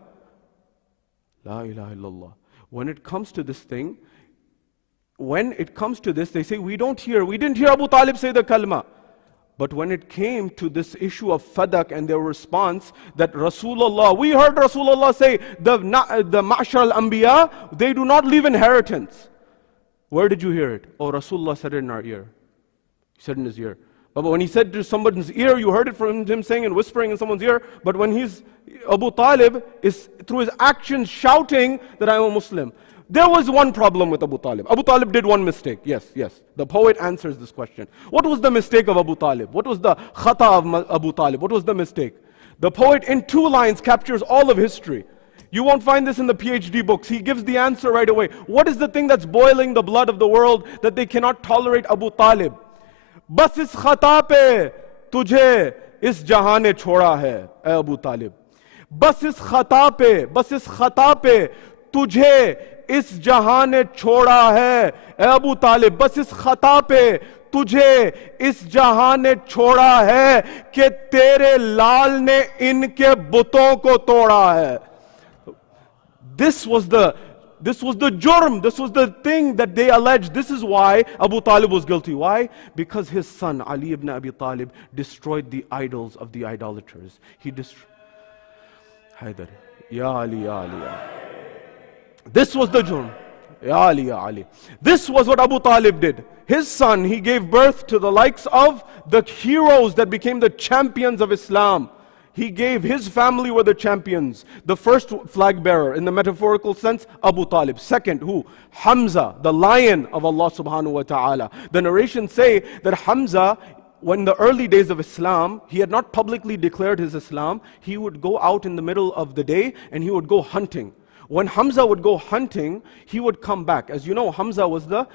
La ilaha illallah. When it comes to this thing, they say, we didn't hear Abu Talib say the kalma. But when it came to this issue of fadak and their response, that Rasulullah, we heard Rasulullah say, the ma'shar al-anbiya, they do not leave inheritance. Where did you hear it? Oh, Rasulullah said it in our ear. He said in his ear. But when he said to someone's ear, you heard it from him saying and whispering in someone's ear. But when Abu Talib is through his actions shouting that I am a Muslim. There was one problem with Abu Talib. Abu Talib did one mistake. Yes. The poet answers this question. What was the mistake of Abu Talib? What was the khata of Abu Talib? What was the mistake? The poet in 2 lines captures all of history. You won't find this in the PhD books. He gives the answer right away. What is the thing that's boiling the blood of the world that they cannot tolerate Abu Talib? Bas is khata pe tujhe is jahan ne choda hai, ay Abu Talib. Bas is khata pe tujhe इस जहां ने छोड़ा है ए अबू तालिब बस इस खता पे तुझे इस जहां ने छोड़ा है कि तेरे लाल ने इनके बुतों को तोड़ा है. This was the jurm, this was the thing that they alleged. This is why Abu Talib was guilty. Why? Because his son Ali ibn Abi Talib destroyed the idols of the idolaters. He destroyed Haydar, Ya Ali, Ya Ali, Ya Ali. This was the jurm. Ya Ali, Ya Ali. This was what Abu Talib did. His son, he gave birth to the likes of the heroes that became the champions of Islam. His family were the champions. The first flag bearer, in the metaphorical sense, Abu Talib. Second, who? Hamza, the lion of Allah subhanahu wa ta'ala. The narrations say that Hamza, when the early days of Islam, he had not publicly declared his Islam. He would go out in the middle of the day and he would go hunting. When Hamza would go hunting, he would come back. As you know, Hamza was the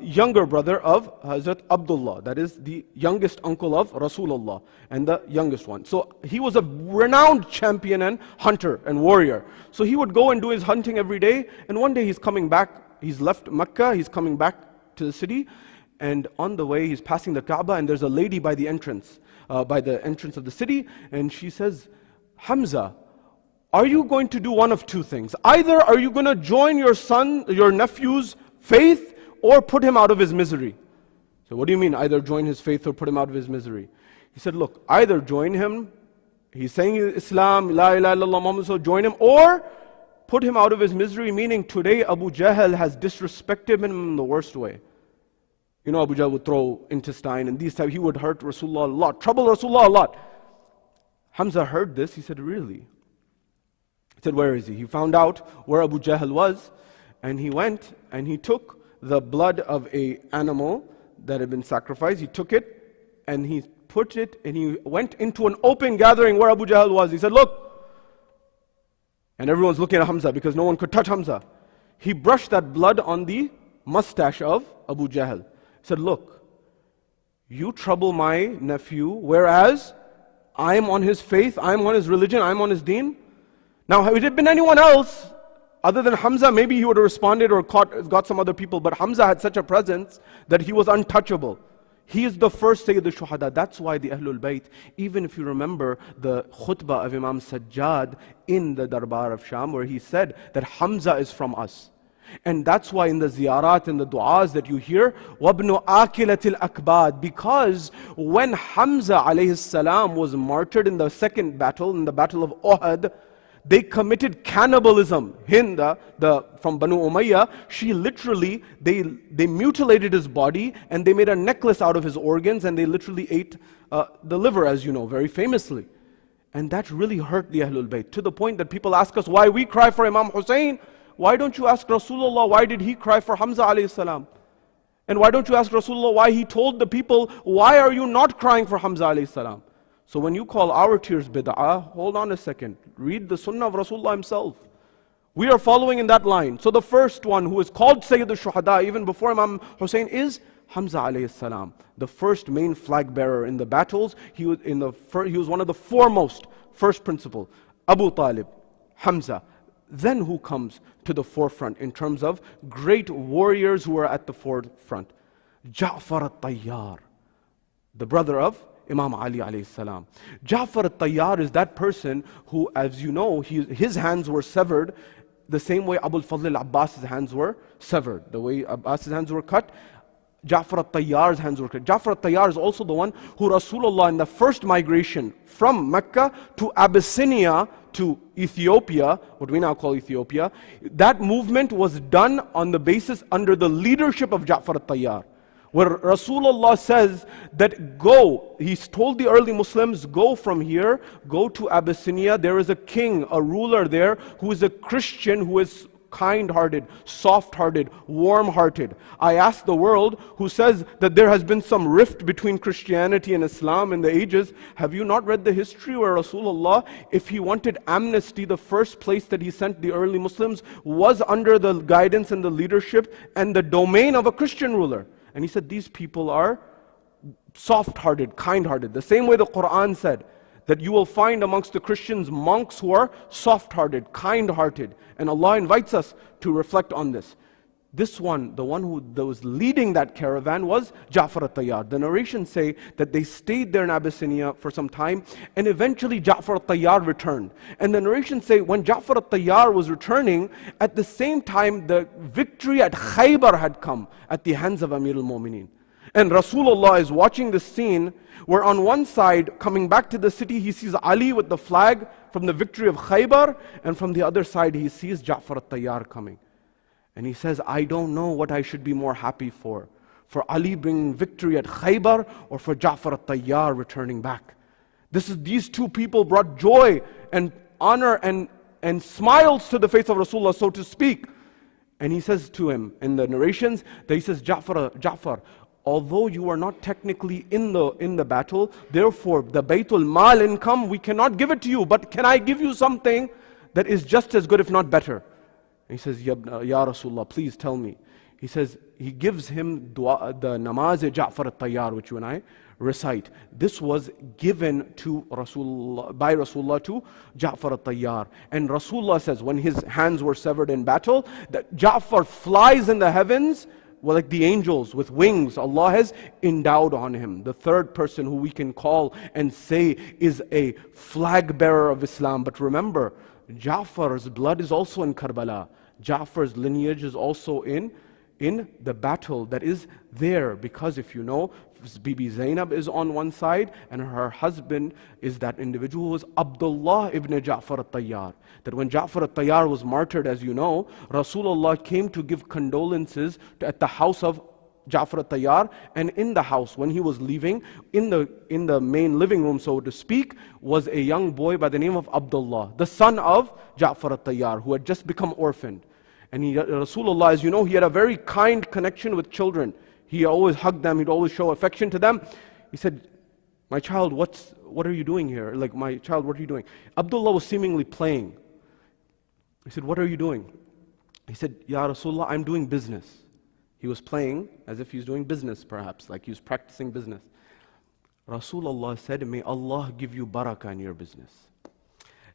younger brother of Hazrat Abdullah. That is the youngest uncle of Rasulullah and the youngest one. So he was a renowned champion and hunter and warrior. So he would go and do his hunting every day. And one day he's coming back. He's left Mecca. He's coming back to the city. And on the way, he's passing the Kaaba. And there's a lady by the entrance of the city. And she says, Hamza, are you going to do one of 2 things? Either are you going to join your nephew's faith or put him out of his misery? So what do you mean, either join his faith or put him out of his misery? He said, look, either join him, he's saying Islam, La ilaha illallah Muhammad, so join him, or put him out of his misery, meaning today Abu Jahl has disrespected him in the worst way. You know, Abu Jahl would throw intestine and these type. He would hurt Rasulullah a lot, trouble Rasulullah a lot. Hamza heard this. He said, really? He said, where is he? He found out where Abu Jahl was, and he went and he took the blood of an animal that had been sacrificed. He took it and he put it, and he went into an open gathering where Abu Jahl was. He said, look. And everyone's looking at Hamza because no one could touch Hamza. He brushed that blood on the mustache of Abu Jahl. He said, look, you trouble my nephew, whereas I'm on his faith, I'm on his religion, I'm on his deen. Now, if it had been anyone else, other than Hamza, maybe he would have responded or got some other people, but Hamza had such a presence that he was untouchable. He is the first Sayyid al-Shuhada. That's why the Ahlul Bayt, even if you remember the khutbah of Imam Sajjad in the Darbar of Sham, where he said that Hamza is from us. And that's why in the ziyarat and the du'as that you hear, وَابْنُ آكِلَةِ الْأَكْبَادِ, because when Hamza alayhi salam was martyred in the second battle, in the battle of Uhud, they committed cannibalism. Hind, from Banu Umayyah, she literally, they mutilated his body and they made a necklace out of his organs, and they literally ate the liver, as you know, very famously. And that really hurt the Ahlul Bayt, to the point that people ask us why we cry for Imam Hussein. Why don't you ask Rasulullah why did he cry for Hamza alayhi salam? And why don't you ask Rasulullah why he told the people, why are you not crying for Hamza alayhi salam? So when you call our tears bid'ah, hold on a second. Read the sunnah of Rasulullah himself. We are following in that line. So the first one who is called Sayyid al-Shuhada, even before Imam Hussein, is Hamza alayhi salam. The first main flag bearer in the battles. He was one of the foremost, first principle. Abu Talib, Hamza. Then who comes to the forefront in terms of great warriors who are at the forefront? Jafar al-Tayyar, the brother of Imam Ali alayhi salam. Jafar al-Tayyar is that person who, as you know, his hands were severed the same way Abul Fadl al-Abbas's hands were severed. The way Abbas's hands were cut, Jafar al-Tayyar's hands were cut. Jafar al-Tayyar is also the one who Rasulullah, in the first migration from Mecca to Abyssinia to Ethiopia, what we now call Ethiopia, that movement was done on the basis under the leadership of Jafar al-Tayyar. Where Rasulullah says that go, he's told the early Muslims, go from here, go to Abyssinia. There is a king, a ruler there, who is a Christian, who is kind-hearted, soft-hearted, warm-hearted. I ask the world, who says that there has been some rift between Christianity and Islam in the ages, have you not read the history where Rasulullah, if he wanted amnesty, the first place that he sent the early Muslims was under the guidance and the leadership and the domain of a Christian ruler? And he said, these people are soft-hearted, kind-hearted. The same way the Quran said that you will find amongst the Christians monks who are soft-hearted, kind-hearted. And Allah invites us to reflect on this. This one, the one who was leading that caravan, was Jafar al-Tayyar. The narrations say that they stayed there in Abyssinia for some time, and eventually Jafar al-Tayyar returned. And the narrations say when Jafar al-Tayyar was returning, at the same time the victory at Khaybar had come at the hands of Amir al-Mu'mineen. And Rasulullah is watching this scene where on one side, coming back to the city, he sees Ali with the flag from the victory of Khaybar, and from the other side he sees Jafar al-Tayyar coming. And he says, I don't know what I should be more happy for Ali bringing victory at Khaybar, or for Jafar al-Tayyar returning back. These two people brought joy and honor and smiles to the face of Rasulullah, so to speak. And he says to him in the narrations, that he says, Jafar, although you are not technically in the battle, therefore the Baytul Mal income, we cannot give it to you, but can I give you something that is just as good, if not better? He says, Ya Rasulullah, please tell me. He says, he gives him dua, the namaz Ja'far al-Tayyar, which you and I recite. This was given to Rasulullah, by Rasulullah to Ja'far al-Tayyar. And Rasulullah says, when his hands were severed in battle, that Ja'far flies in the heavens, well, like the angels with wings. Allah has endowed on him. The third person who we can call and say is a flag bearer of Islam. But remember, Ja'far's blood is also in Karbala. Ja'far's lineage is also in the battle that is there. Because if you know, Bibi Zainab is on one side, and her husband is that individual who was Abdullah ibn Ja'far al-Tayyar. That when Ja'far al-Tayyar was martyred, as you know, Rasulullah came to give condolences at the house of Jafar al-Tayyar, and in the house, when he was leaving, in the main living room, so to speak, was a young boy by the name of Abdullah, the son of Jafar al-Tayyar, who had just become orphaned. And Rasulullah, as you know, he had a very kind connection with children. He always hugged them, he'd always show affection to them. He said, my child, what are you doing here? Like, my child, what are you doing? Abdullah was seemingly playing. He said, what are you doing? He said, Ya Rasulullah, I'm doing business. He was playing as if he's doing business, perhaps, like he was practicing business. Rasulullah said, may Allah give you barakah in your business.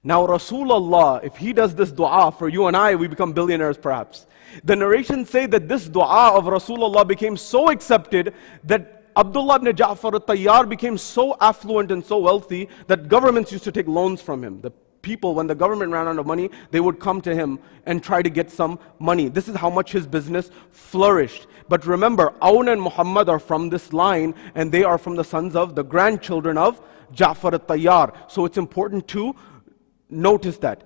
Now Rasulullah, if he does this dua for you and I, we become billionaires perhaps. The narrations say that this dua of Rasulullah became so accepted that Abdullah ibn Jafar al-Tayyar became so affluent and so wealthy that governments used to take loans from him. The people, when the government ran out of money, they would come to him and try to get some money. This is how much his business flourished. But remember, Aun and Muhammad are from this line, and they are from the sons of the grandchildren of Jafar al-Tayyar. So it's important to notice that.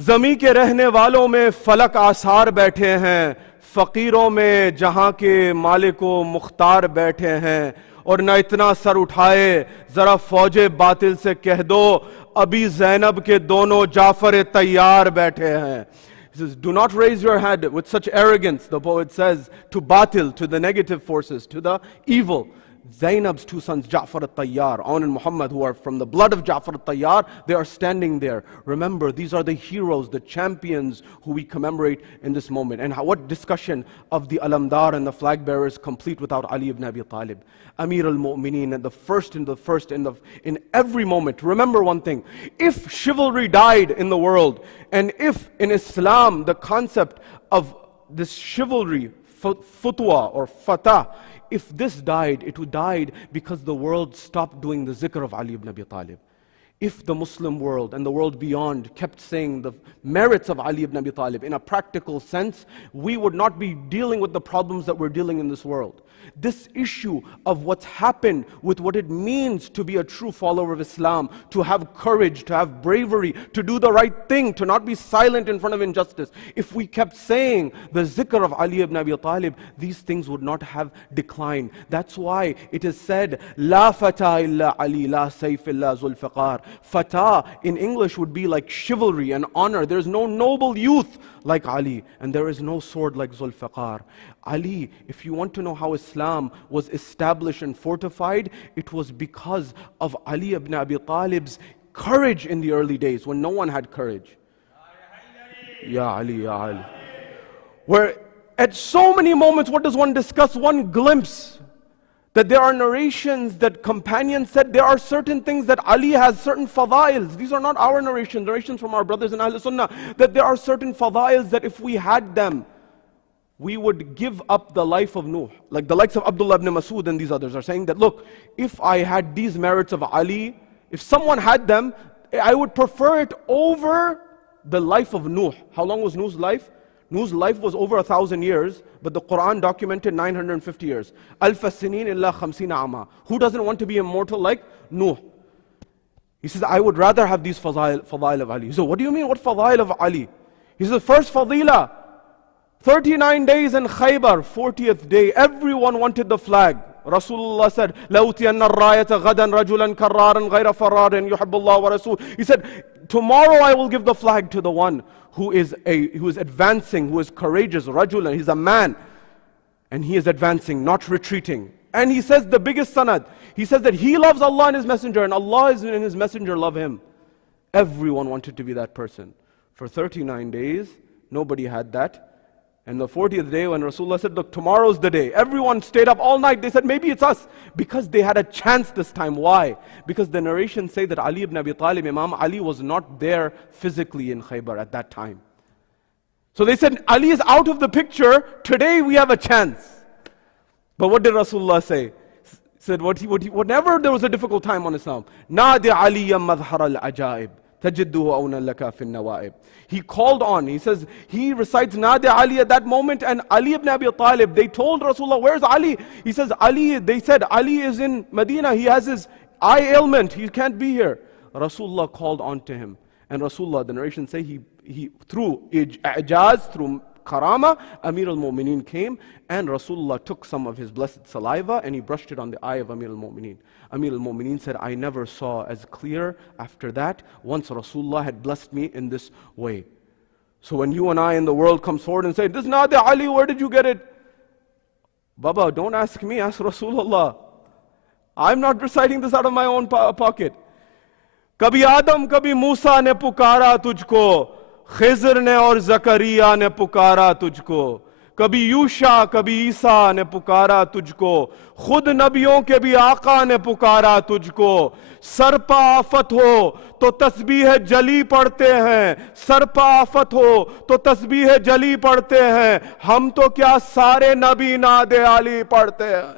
Zami ke rehne walon mein falak asar baithe hain, faqiron mein jahan ke maliko mukhtar baithe hain, aur na itna sar uthaye, zara fauj batil se keh do, abhi Zainab ke dono Jafar Tayyar baithe hain. He says, do not raise your head with such arrogance, the poet says, to batil, to the negative forces, to the evil. Zainab's two sons, Jafar al-Tayyar, Aun and Muhammad, who are from the blood of Jafar al-Tayyar, they are standing there. Remember, these are the heroes, the champions who we commemorate in this moment. And what discussion of the Alamdar and the flag bearers complete without Ali ibn Abi Talib, Amir al-Mu'mineen, and in every moment. Remember one thing, if chivalry died in the world, and if in Islam the concept of this chivalry, futwa or fatah, if this died, it would died because the world stopped doing the zikr of Ali ibn Abi Talib. If the Muslim world and the world beyond kept saying the merits of Ali ibn Abi Talib in a practical sense, we would not be dealing with the problems that we're dealing in this world. This issue of what's happened with what it means to be a true follower of Islam, to have courage, to have bravery, to do the right thing, to not be silent in front of injustice. If we kept saying the zikr of Ali ibn Abi Talib, these things would not have declined. That's why it is said, La fata illa Ali, la sayf illa zulfiqar. Fatah in English would be like chivalry and honor. There's no noble youth like Ali, and there is no sword like Zulfiqar. Ali, if you want to know how Islam was established and fortified, it was because of Ali ibn Abi Talib's courage in the early days when no one had courage. Ya Ali, Ya Ali. Where at so many moments, what does one discuss? One glimpse that there are narrations that companions said there are certain things that Ali has, certain fadails. These are not our narrations from our brothers in Ahl Sunnah, that there are certain fadails that if we had them, we would give up the life of Nuh. Like the likes of Abdullah ibn Masud and these others are saying that, look, if I had these merits of Ali, if someone had them, I would prefer it over the life of Nuh. How long was Nuh's life? Nuh's life was over 1,000 years, but the Quran documented 950 years. Alf as-sinin illa khamsina ama. Who doesn't want to be immortal like Nuh? He says, I would rather have these fadail of Ali. So what do you mean, what fadail of Ali? He says, the first fadila, 39 days in Khaybar, 40th day, everyone wanted the flag. Rasulullah said, لَأُتِيَنَّ الرَّايَةَ غَدًا رَجُلًا كَرَّارًا غَيْرَ فَرَّارٍ يُحِبُّ اللَّهُ وَرَسُولُهُ. He said, tomorrow I will give the flag to the one who is advancing, who is courageous, rajulan, he's a man, and he is advancing, not retreating. And he says the biggest sanad, he says that he loves Allah and His Messenger, and Allah and His Messenger love him. Everyone wanted to be that person. For 39 days, nobody had that. And the 40th day when Rasulullah said, look, tomorrow's the day. Everyone stayed up all night. They said, maybe it's us. Because they had a chance this time. Why? Because the narrations say that Ali ibn Abi Talib, Imam Ali, was not there physically in Khaybar at that time. So they said, Ali is out of the picture. Today we have a chance. But what did Rasulullah say? He said, whenever there was a difficult time on Islam, Nadi aliyya madhhar al-ajaib. He called on, he says, he recites Nadi Ali at that moment, and Ali ibn Abi Talib, they told Rasulullah, where's Ali? He says, Ali, they said, Ali is in Medina, he has his eye ailment, he can't be here. Rasulullah called on to him. And Rasulullah, the narrations say, he through ijaz, through karama, Amir al-Mu'mineen came and Rasulullah took some of his blessed saliva and he brushed it on the eye of Amir al-Mu'mineen. Amir al-Mu'mineen said, I never saw as clear after that once Rasulullah had blessed me in this way. So when you and I in the world comes forward and say, this is not the Ali, where did you get it? Baba, don't ask me, ask Rasulullah. I'm not reciting this out of my own pocket. Kabhi Adam, kabhi Musa ne pukara tujhko, Khizr ne aur Zakariya ne pukara tujhko, kabhi Yusha, kabhi Isa ne pukara tujhko, khud nabiyon ke bhi Aqa ne pukara tujhko, sar pa aafat ho to tasbih jali padhte hain, sar pa aafat ho to tasbih jali padhte hain, hum to kya sare nabi naade Ali padhte hain.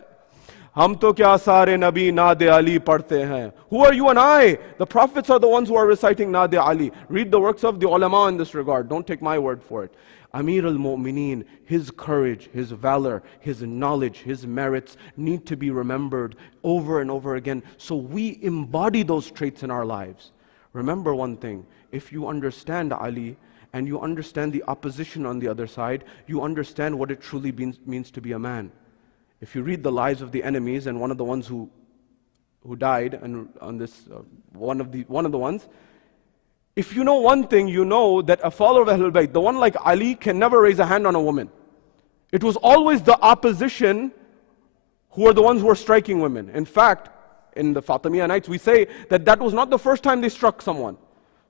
Hum to kya sare nabi naade Ali padhte hain. Who are you and I? The prophets are the ones who are reciting naade Ali. Read the works of the ulama in this regard. Don't take my word for it. Amir al-Mu'mineen, his courage, his valor, his knowledge, his merits need to be remembered over and over again so we embody those traits in our lives. Remember one thing, if you understand Ali and you understand the opposition on the other side, you understand what it truly means to be a man. If you read the lives of the enemies, and one of the ones who died, and on this one of the ones, if you know one thing, you know that a follower of Ahlul Bayt, the one like Ali, can never raise a hand on a woman. It was always the opposition who are the ones who were striking women. In fact, in the Fatimiyya Nights, we say that was not the first time they struck someone.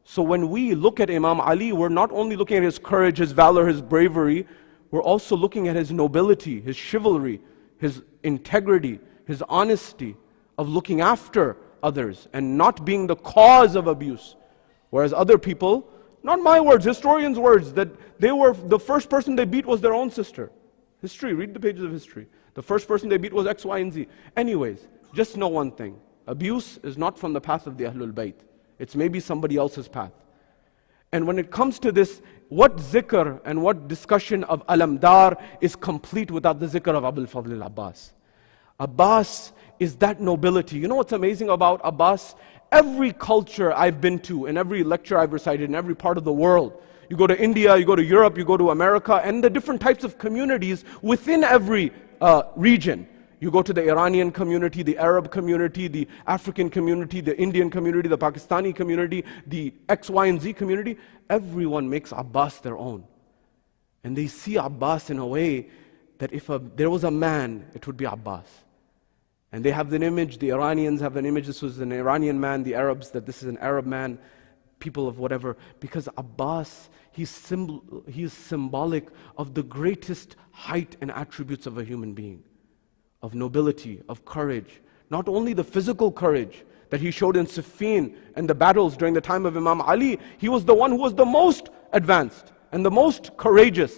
So when we look at Imam Ali, we're not only looking at his courage, his valor, his bravery, we're also looking at his nobility, his chivalry, his integrity, his honesty of looking after others and not being the cause of abuse. Whereas other people, not my words, historians' words, that the first person they beat was their own sister. History, read the pages of history. The first person they beat was X, Y, and Z. Anyways, just know one thing. Abuse is not from the path of the Ahlul Bayt. It's maybe somebody else's path. And when it comes to this, what zikr and what discussion of Alamdar is complete without the zikr of Abul Fadl al-Abbas? Abbas is that nobility. You know what's amazing about Abbas? Every culture I've been to, in every lecture I've recited, in every part of the world, you go to India, you go to Europe, you go to America, and the different types of communities within every region. You go to the Iranian community, the Arab community, the African community, the Indian community, the Pakistani community, the X, Y, and Z community. Everyone makes Abbas their own. And they see Abbas in a way that if there was a man, it would be Abbas. And they have an image, the Iranians have an image, this was an Iranian man, the Arabs, that this is an Arab man, people of whatever. Because Abbas, he's symbolic of the greatest height and attributes of a human being. Of nobility, of courage. Not only the physical courage that he showed in Siffin and the battles during the time of Imam Ali, he was the one who was the most advanced and the most courageous.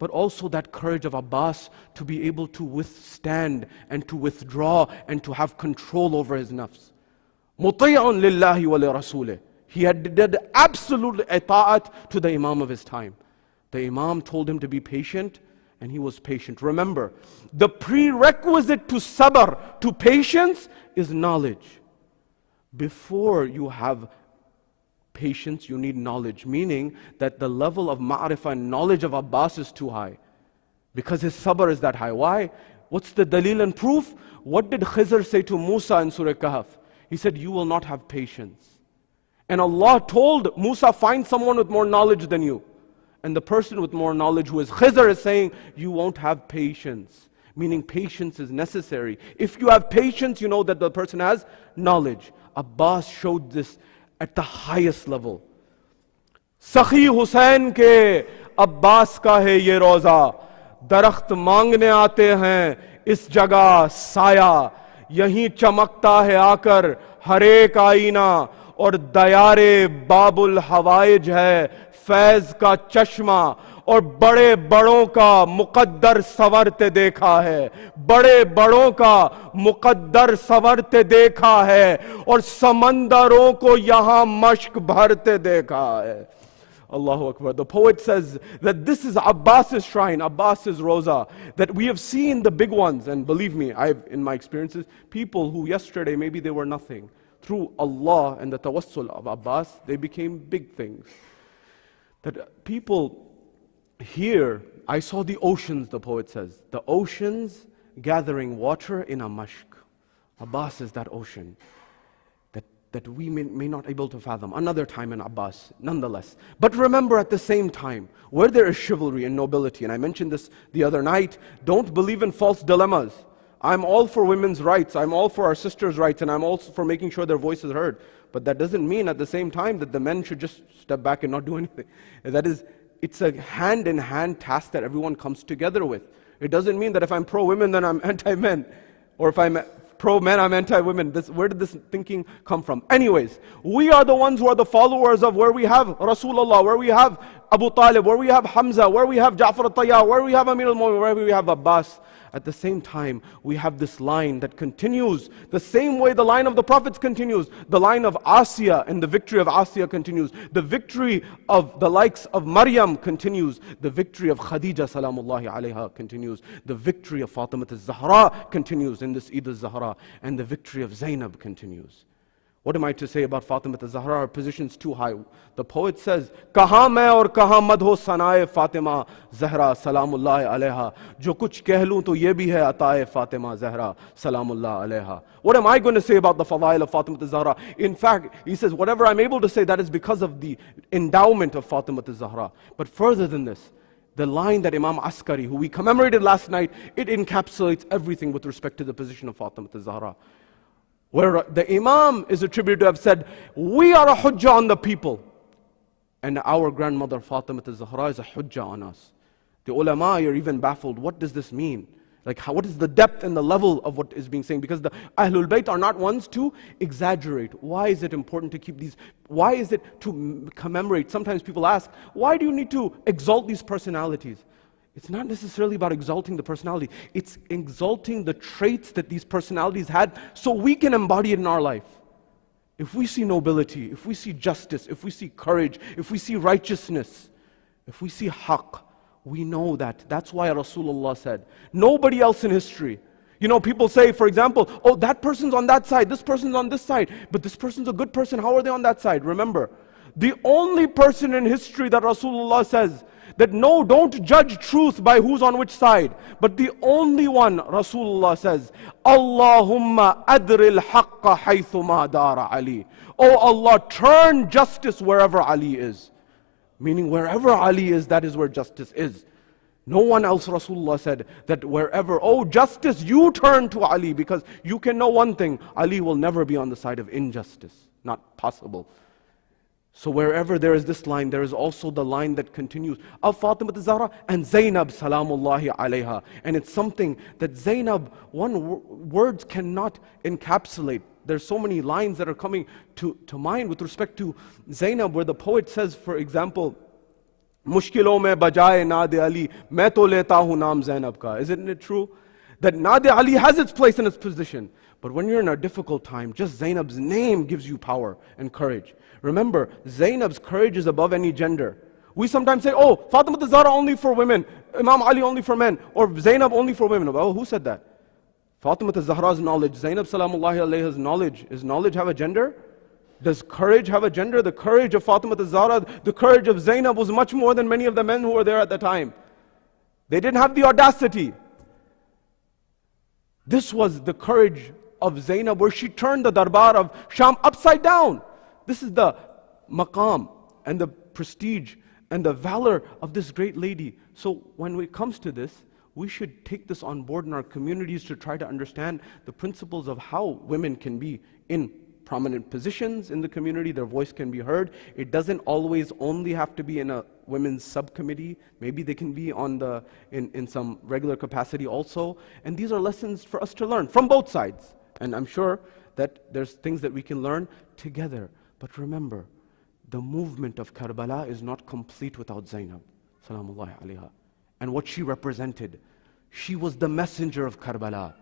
But also that courage of Abbas to be able to withstand and to withdraw and to have control over his nafs. مُطِيعٌ لِلَّهِ وَلِرَسُولِهِ. He did absolute ita'at to the Imam of his time. The Imam told him to be patient, and he was patient. Remember, the prerequisite to sabr, to patience, is knowledge. Before you have patience, you need knowledge. Meaning that the level of ma'rifah and knowledge of Abbas is too high. Because his sabr is that high. Why? What's the dalil and proof? What did Khizr say to Musa in Surah Kahf? He said, you will not have patience. And Allah told Musa, find someone with more knowledge than you. And the person with more knowledge, who is Khizr, is saying, you won't have patience. Meaning patience is necessary. If you have patience, you know that the person has knowledge. Abbas showed this at the highest level. Sakhi Hussain ke Abbas ka hai ye roza, darakht mangne aate hain is jagah saya, yahi chamakta hai aakar har ek aina, aur dayare babul hawaij hai Faiz का चश्मा, और बड़े बड़ों का मुकद्दर संवरते देखा है, बड़े बड़ों का मुकद्दर संवरते देखा है, और समंदरों को यहाँ मश्क भरते देखा है. Allahu Akbar. The poet says that this is Abbas's shrine, Abbas's roza, that we have seen the big ones, and believe me, in my experiences, people who yesterday maybe they were nothing, through Allah and the tawassul of Abbas, they became big things. That people here I saw the oceans, the poet says, the oceans gathering water in a mashk. Abbas is that ocean that we may not be able to fathom. Another time in Abbas, nonetheless. But remember, at the same time, where there is chivalry and nobility, and I mentioned this the other night, don't believe in false dilemmas. I'm all for women's rights, I'm all for our sisters' rights, and I'm also for making sure their voice is heard. But that doesn't mean at the same time that the men should just step back and not do anything. That is, it's a hand-in-hand task that everyone comes together with. It doesn't mean that if I'm pro-women, then I'm anti-men. Or if I'm pro-men, I'm anti-women. Where did this thinking come from? Anyways, we are the ones who are the followers of where we have Rasulullah, where we have Abu Talib, where we have Hamza, where we have Jafar al-Tayyar, where we have Amir al-Mu'minin, where we have Abbas. At the same time, we have this line that continues the same way the line of the prophets continues. The line of Asiya and the victory of Asiya continues. The victory of the likes of Maryam continues. The victory of Khadija salamullahi alayha continues. The victory of Fatima al-Zahra continues in this Eid al-Zahra. And the victory of Zainab continues. What am I to say about Fatima al-Zahra? Her position is too high. The poet says, Kahan main aur kahan madho sanaye Fatima Zehra salamullahi alayha. Jo kuch keh loon to ye bhi hai ataye Fatima Zehra salamullahi alayha. What am I going to say about the fadail of Fatima al-Zahra? In fact, he says, whatever I'm able to say, that is because of the endowment of Fatima al-Zahra. But further than this, the line that Imam Askari, who we commemorated last night, it encapsulates everything with respect to the position of Fatima al-Zahra. Where the Imam is attributed to have said, we are a hujjah on the people. And our grandmother Fatima al-Zahra is a hujjah on us. The ulama are even baffled. What does this mean? Like, what is the depth and the level of what is being said? Because the Ahlul Bayt are not ones to exaggerate. Why is it important to keep these? Why is it to commemorate? Sometimes people ask, why do you need to exalt these personalities? It's not necessarily about exalting the personality. It's exalting the traits that these personalities had so we can embody it in our life. If we see nobility, if we see justice, if we see courage, if we see righteousness, if we see haqq, we know that. That's why Rasulullah said, nobody else in history. You know, people say, for example, oh, that person's on that side, this person's on this side, but this person's a good person, how are they on that side? Remember, the only person in history that Rasulullah says, that no, don't judge truth by who's on which side. But the only one, Rasulullah says, Allahumma adril haqqa haythuma dara Ali. Oh Allah, turn justice wherever Ali is. Meaning wherever Ali is, that is where justice is. No one else, Rasulullah said, that wherever, oh justice, you turn to Ali, because you can know one thing, Ali will never be on the side of injustice. Not possible. So wherever there is this line, there is also the line that continues of Fatima al-Zahra and Zainab salamullahi alayha. And it's something that Zainab, words cannot encapsulate. There's so many lines that are coming to mind with respect to Zainab, where the poet says, for example, Mushkilon mein bajaye Naade Ali, main to leta hu naam Zainab ka. Isn't it true? That Naade Ali has its place and its position. But when you're in a difficult time, just Zainab's name gives you power and courage. Remember, Zainab's courage is above any gender. We sometimes say, oh, Fatima al-Zahra only for women, Imam Ali only for men, or Zainab only for women. Oh, who said that? Fatima al-Zahra's knowledge, Zainab salamullahi alayha's knowledge. Does knowledge have a gender? Does courage have a gender? The courage of Fatima al-Zahra, the courage of Zainab was much more than many of the men who were there at the time. They didn't have the audacity. This was the courage of Zainab, where she turned the darbar of Sham upside down. This is the maqam and the prestige and the valor of this great lady. So when it comes to this, we should take this on board in our communities to try to understand the principles of how women can be in prominent positions in the community, their voice can be heard. It doesn't always only have to be in a women's subcommittee. Maybe they can be on in some regular capacity also. And these are lessons for us to learn from both sides. And I'm sure that there's things that we can learn together. But remember, the movement of Karbala is not complete without Zainab, salamullahi alayha. And what she represented. She was the messenger of Karbala.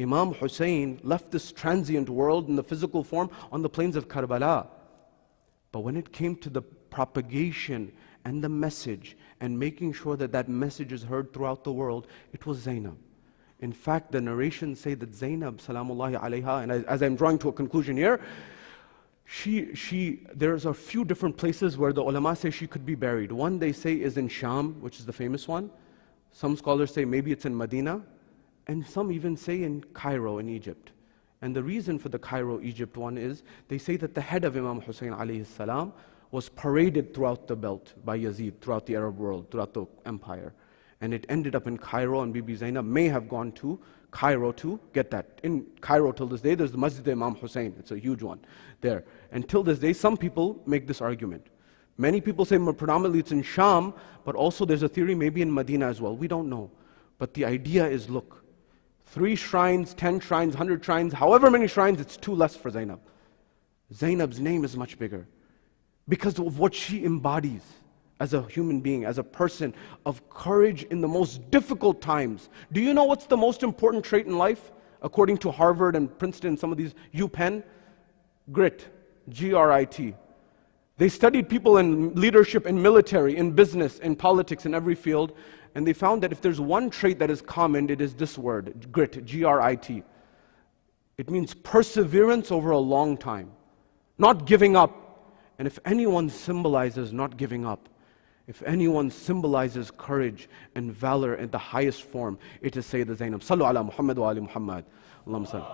Imam Hussein left this transient world in the physical form on the plains of Karbala. But when it came to the propagation and the message and making sure that that message is heard throughout the world, it was Zainab. In fact, the narrations say that Zainab, salamullahi alayha, and as I'm drawing to a conclusion here, there's a few different places where the ulama say she could be buried. One they say is in Sham, which is the famous one. Some scholars say maybe it's in Medina, and some even say in Cairo in Egypt. And the reason for the Cairo, Egypt one is, they say that the head of Imam Hussein alayhi salam was paraded throughout the belt by Yazid, throughout the Arab world, throughout the empire. And it ended up in Cairo, and Bibi Zainab may have gone to Cairo to get that. In Cairo till this day, there's the Masjid Imam Hussein. It's a huge one there. And till this day, some people make this argument. Many people say predominantly it's in Sham, but also there's a theory maybe in Medina as well. We don't know. But the idea is, look, 3 shrines, 10 shrines, 100 shrines, however many shrines, it's 2 less for Zainab. Zainab's name is much bigger because of what she embodies as a human being, as a person of courage in the most difficult times. Do you know what's the most important trait in life? According to Harvard and Princeton, some of these UPenn, grit, G-R-I-T. They studied people in leadership, in military, in business, in politics, in every field, and they found that if there's one trait that is common, it is this word, grit, G-R-I-T. It means perseverance over a long time, not giving up. And if anyone symbolizes not giving up, if anyone symbolizes courage and valor in the highest form, it is Sayyidah Zainab. Sallu ala Muhammad wa ali Muhammad. Allahumma salli.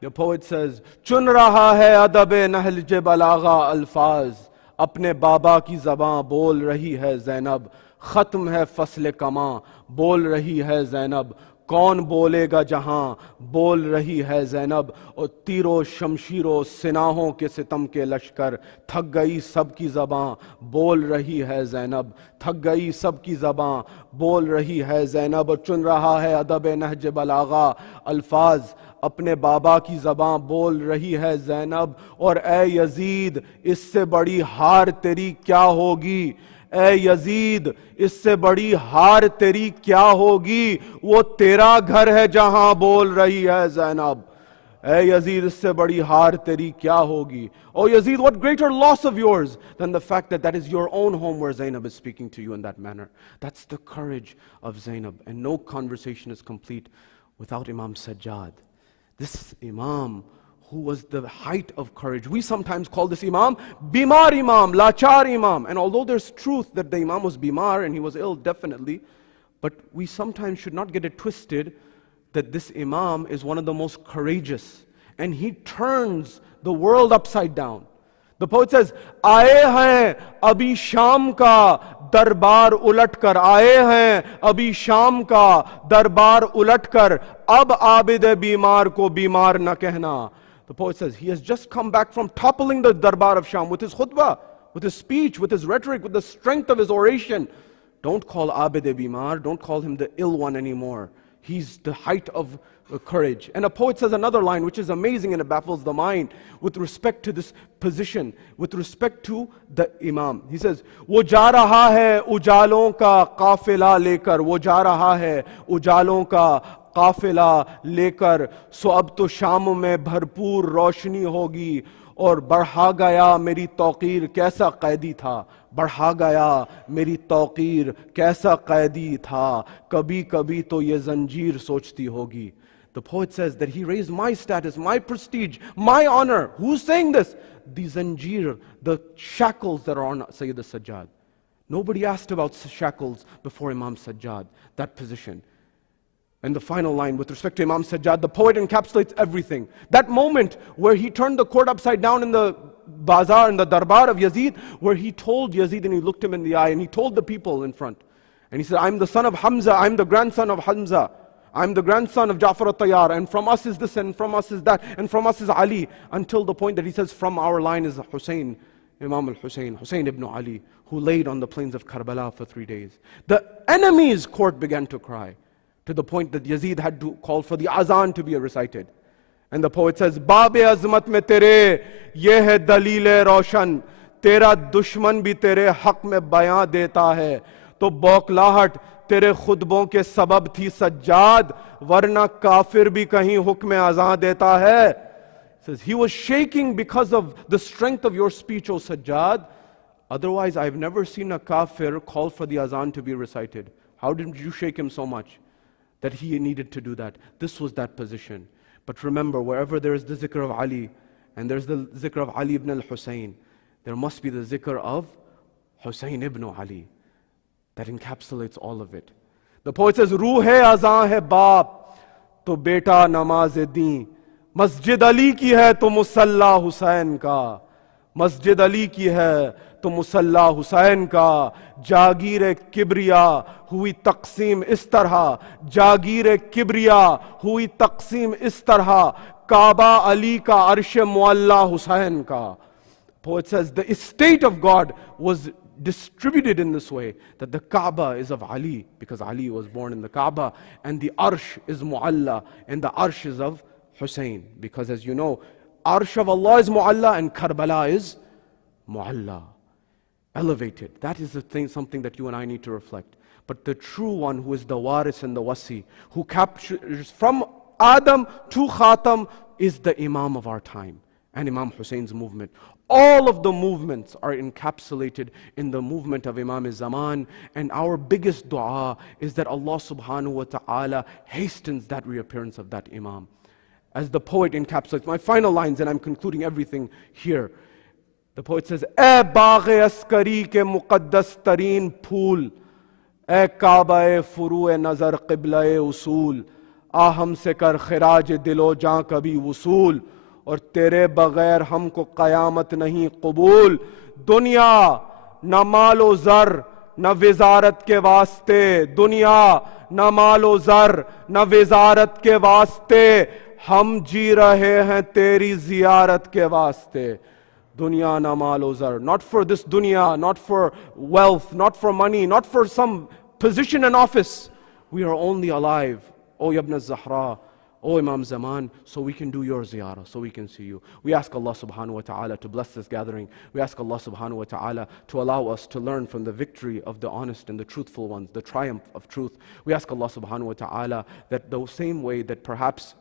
The poet says, चुन रहा है अदब नहज बलागा अल्फाज, अपने बाबा की ज़बां बोल रही है ज़ैनब, ख़त्म है फ़स्ल कमां, बोल रही है ज़ैनब, कौन बोलेगा जहां, बोल रही है ज़ैनब, और तीरों शमशीरों सिनाहों के सितम के लश्कर, थक गई सबकी ज़बां, बोल रही है ज़ैनब, थक गई सबकी ज़बां, बोल रही है ज़ैनब, और चुन रहा है अदब नहज बलागा अल्फाज, अपने बाबा की ज़बां बोल रही है ज़ैनब, और ए यजीद इससे बड़ी हार तेरी क्या होगी, ए यजीद इससे बड़ी हार तेरी क्या होगी, वो तेरा घर है जहां बोल रही है ज़ैनब, ए यजीद इससे बड़ी हार तेरी क्या होगी. Oh Yazid, what greater loss of yours than the fact that that is your own home where Zainab is speaking to you in that manner. That's the courage of Zainab, and no conversation is complete without Imam Sajjad. This Imam who was the height of courage. We sometimes call this Imam Bimar Imam, Lachar Imam. And although there's truth that the Imam was Bimar and he was ill, definitely, but we sometimes should not get it twisted that this Imam is one of the most courageous. And he turns the world upside down. The poet says, आए हैं अभी शाम का दरबार उलटकर, आए हैं अभी शाम का दरबार उलटकर, अब आबिद बीमार को बीमार न कहना. The poet says, he has just come back from toppling the Darbar of Sham with his khutbah, with his speech, with his rhetoric, with the strength of his oration. Don't call Abid Bimar, don't call him the ill one anymore. He's the height of courage. And a poet says another line which is amazing and it baffles the mind with respect to this position, with respect to the Imam. He says, वो जा रहा है उजालों का काफिला लेकर, वो जा रहा है उजालों का काफिला लेकर, सो अब तो शाम में भरपूर रोशनी होगी, और बढ़ा गया मेरी तौकीर कैसा कैदी था, बढ़ा गया मेरी तौकीर कैसा कैदी था, कभी कभी तो ये जंजीर सोचती होगी. The poet says that he raised my status, my prestige, my honor. Who's saying this? The zanjir, the shackles that are on Sayyid al-Sajjad. Nobody asked about shackles before Imam Sajjad, that position. And the final line with respect to Imam Sajjad, the poet encapsulates everything. That moment where he turned the court upside down in the bazaar, in the darbar of Yazid, where he told Yazid and he looked him in the eye and he told the people in front. And he said, I'm the son of Hamza, I'm the grandson of Hamza, I'm the grandson of Jafar al-Tayyar, and from us is this, and from us is that, and from us is Ali, until the point that he says, from our line is Hussein, Imam al-Hussein, Hussein ibn Ali, who laid on the plains of Karbala for 3 days. The enemy's court began to cry, to the point that Yazid had to call for the azan to be recited. And the poet says, Baab-e azmat mein tere, ye hai dalil-e roshan, tera dushman bhi tere haq mein bayan deta hai, to bauklahat तेरे खुतबों के सबब थी सज्जाद, वरना काफिर भी कहीं हुक्म अज़ां देता है. Says he was shaking because of the strength of your speech, O Sajjad. Otherwise, I've never seen a kafir call for the azan to be recited. How did you shake him so much that he needed to do that? This was that position. But remember, wherever there is the zikr of Ali and there's the zikr of Ali ibn al-Hussein, there must be the zikr of Hossein ibn Ali, that encapsulates all of it. The poet says, Ruh azan hai baap, to beta namaz di. Masjid Ali ki hai to musalla Hussain ka. Masjid Ali ki hai to musalla Hussain ka. Jagir kibriya hui taqsim is tarha. Jagir kibriya hui taqsim is tarha. Kaaba Ali ka arsh mualla Hussain ka. Poet says the estate of God was distributed in this way, that the Kaaba is of Ali, because Ali was born in the Kaaba, and the Arsh is Mu'alla, and the Arsh is of Hussein, because as you know, Arsh of Allah is Mu'alla and Karbala is Mu'alla, elevated. That is the thing, something that you and I need to reflect. But the true one who is the Waris and the Wasi, who captures from Adam to Khatam, is the Imam of our time, and Imam Hussein's movement. All of the movements are encapsulated in the movement of Imam al-Zaman, and our biggest dua is that Allah subhanahu wa ta'ala hastens that reappearance of that Imam. As the poet encapsulates, my final lines, and I'm concluding everything here. The poet says, "Eh baagh-e askari ke muqaddas tareen phool, eh kaaba-e furu-e nazar qibla-e usool, aa humse kar khiraj dil-o jaan kabhi wusool, और तेरे बगैर हमको क़यामत नहीं कबूल। दुनिया न मालो ज़र न विज़ारत के वास्ते, दुनिया न मालो ज़र न विज़ारत के वास्ते, हम जी रहे हैं तेरी ज़ियारत के वास्ते। दुनिया न मालो ज़र, not for this dunya, not for wealth, not for money, not for some position and office. We are only alive, O Ibn Zahra, O Imam Zaman, so we can do your ziyarah, so we can see you. We ask Allah subhanahu wa ta'ala to bless this gathering. We ask Allah subhanahu wa ta'ala to allow us to learn from the victory of the honest and the truthful ones, the triumph of truth. We ask Allah subhanahu wa ta'ala that the same way that perhaps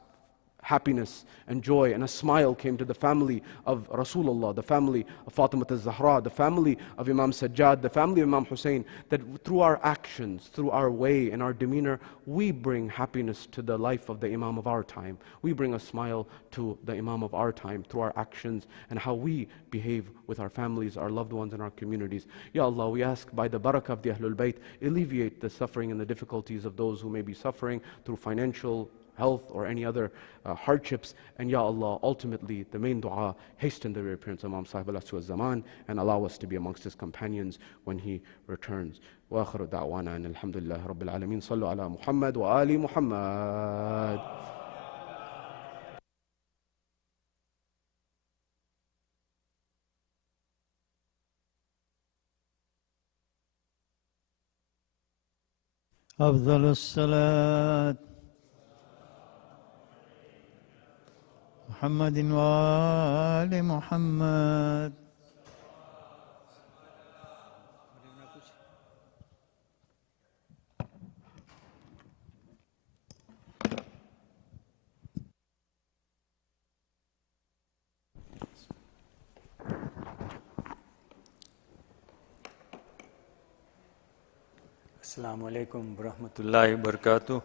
happiness and joy and a smile came to the family of Rasulullah, the family of Fatima al-Zahra, the family of Imam Sajjad, the family of Imam Hussein, that through our actions, through our way and our demeanor, we bring happiness to the life of the Imam of our time. We bring a smile to the Imam of our time through our actions and how we behave with our families, our loved ones, and our communities. Ya Allah, we ask by the barakah of the Ahlul Bayt, alleviate the suffering and the difficulties of those who may be suffering through financial, health, or any other hardships. And Ya Allah, ultimately, the main dua, hasten the reappearance of Imam Sahib al-Zaman and allow us to be amongst his companions when he returns. Wa akhiru da'wana and alhamdulillah rabbil alameen. Sallu ala Muhammad wa ali Muhammad. أفضل الصلاة محمد وآل محمد. अस्सलामु अलैकुम वरहमतुल्लाहि वबरकातुहू।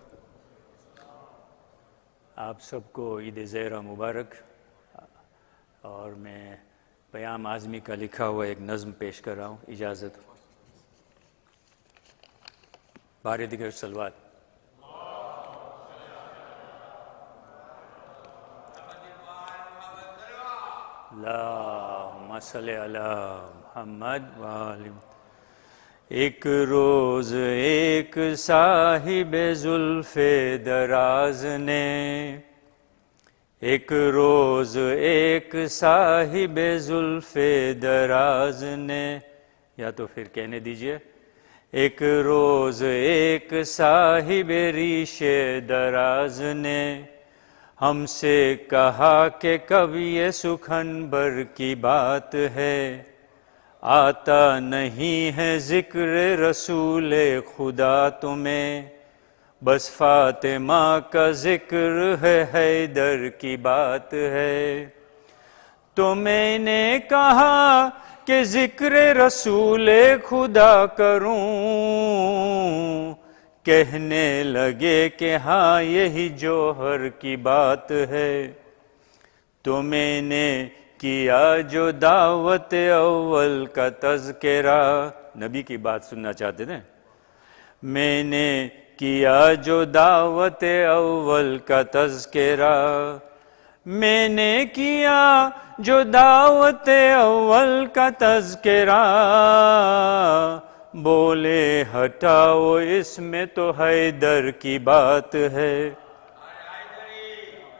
आप सबको ईद ज़हरा मुबारक। और मैं क़याम आज़मी का लिखा हुआ एक नज़्म पेश कर रहा हूँ, इजाज़त। बारे दिगर सलवात। अल्लाहुम्मा सल्लि अला मुहम्मद व आलि। एक रोज़ एक साहिबे ज़ुल्फ़े दराज ने, एक रोज़ एक साहिबे ज़ुल्फ़े दराज ने, या तो फिर कहने दीजिए, एक रोज़ एक साहिबे रीशे दराज ने हमसे कहा कि कब ये सुखनबर की बात है, आता नहीं है ज़िक्र रसूले खुदा तुम्हें, बस फातिमा का ज़िक्र है, हैदर की बात है। तो मैंने कहा कि ज़िक्र रसूले खुदा करूं, कहने लगे कि हाँ यही जौहर की बात है। तो मैंने किया जो दावत अव्वल का तज़किरा, नबी की बात सुनना चाहते थे। मैंने किया जो दावत अव्वल का तज़किरा, मैंने किया जो दावत अव्वल का तज़किरा, बोले हटाओ इसमें तो हैदर की बात है।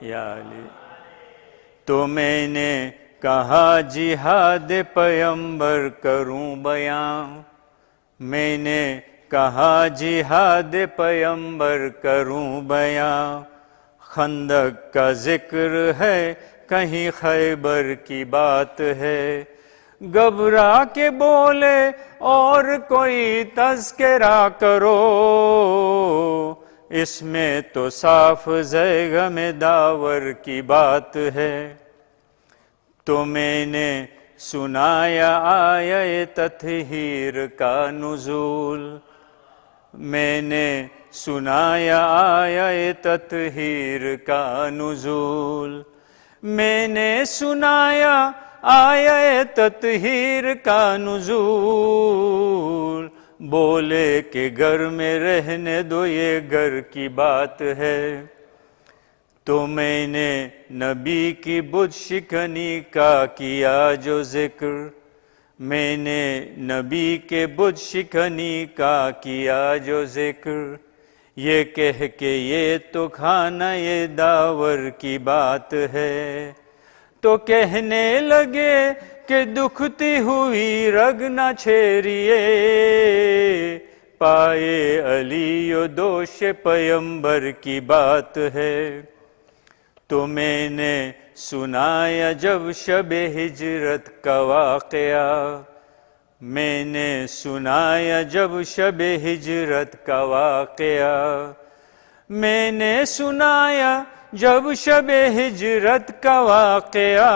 या अली, तो मैंने कहा जिहाद पैगंबर करूं बयां, मैंने कहा जिहाद पैगंबर करूं बयां, खंदक का जिक्र है कहीं खैबर की बात है, घबरा के बोले और कोई तज़किरा करो, इसमें तो साफ ज़ैग़ में दावर की बात है। तो मैंने सुनाया आया तत्हीर का नुज़ूल, मैंने सुनाया आया तत्हीर का नुज़ूल, मैंने सुनाया आया तत्हीर का नुज़ूल, बोले कि घर में रहने दो ये घर की बात है। तो मैंने नबी की बुत शिकनी का किया जो जिक्र, मैंने नबी के बुत शिकनी का किया जो जिक्र, ये कह के ये तो खाना ये दावर की बात है। तो कहने लगे कि दुखती हुई रग न छेरिए, पाए अली यो दोष पैगंबर की बात है। तो मैंने सुनाया जब शबे हिजरत का वाक़या, मैंने सुनाया जब शबे हिजरत का वाक़या, मैंने सुनाया जब शबे हिजरत का वाक़या,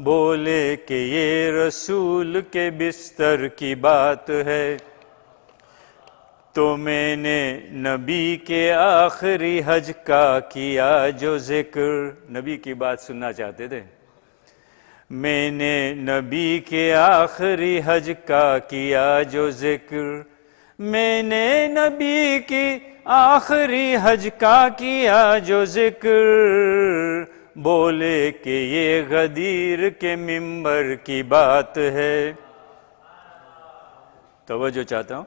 बोले कि ये रसूल के बिस्तर की बात है। तो मैंने नबी के आखिरी हज का किया जो जिक्र, नबी की बात सुनना चाहते थे। मैंने नबी के आखिरी हज का किया जो जिक्र, मैंने नबी की आखिरी हज का किया जो जिक्र, बोले कि ये गदीर के मिंबर की बात है। तवज्जो चाहता हूँ।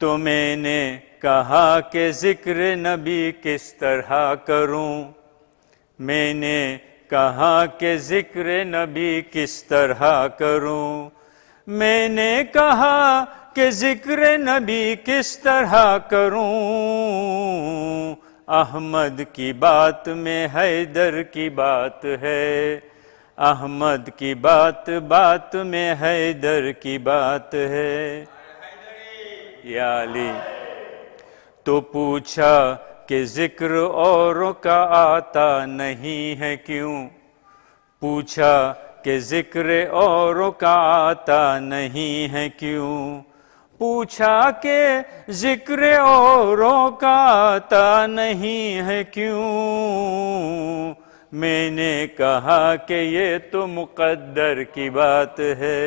तो मैंने कहा कि जिक्र नबी किस तरह करूं, मैंने कहा कि जिक्र नबी किस तरह करूं, मैंने कहा कि जिक्र नबी किस तरह करूं, अहमद की बात में हैदर की बात है, अहमद की बात में हैदर की बात है। या अली, तो पूछा कि जिक्र औरों का आता नहीं है क्यों, पूछा कि जिक्र औरों का आता नहीं है क्यों, पूछा कि जिक्र औरों का आता नहीं है क्यों, मैंने कहा कि ये तो मुक़द्दर की बात है,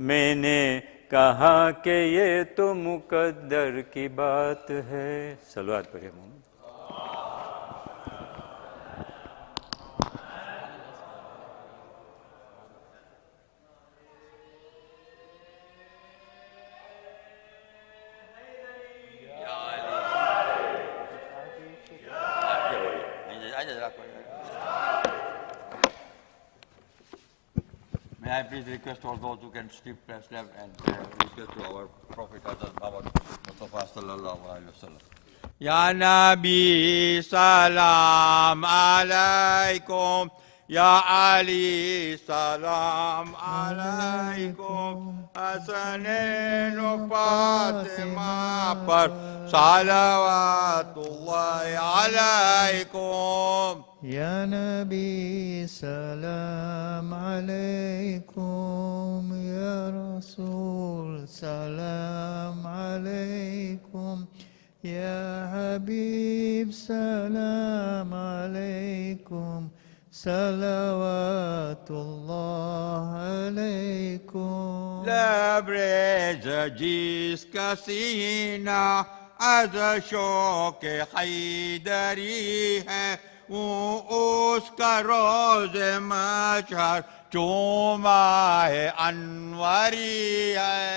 मैंने कहा कि ये तो मुक़द्दर की बात है। सलवात पढ़िए। May I please request all those who can sleep press left and request to our Prophet Mustafa sallallahu alaihi wasallam. Ya Nabi salam alaikum, Ya Ali salam alaikum, Hasanin wa Fatima par salawatullahi alaikum. Ya Nabi salam alaikum, Ya Rasul salam alaikum, Ya Habib salam alaikum, صلوات الله عليكم. لبریز जिसका सीना از शौक हैदरी है वो उसका रोज मशहर चूमाए अनवरी है.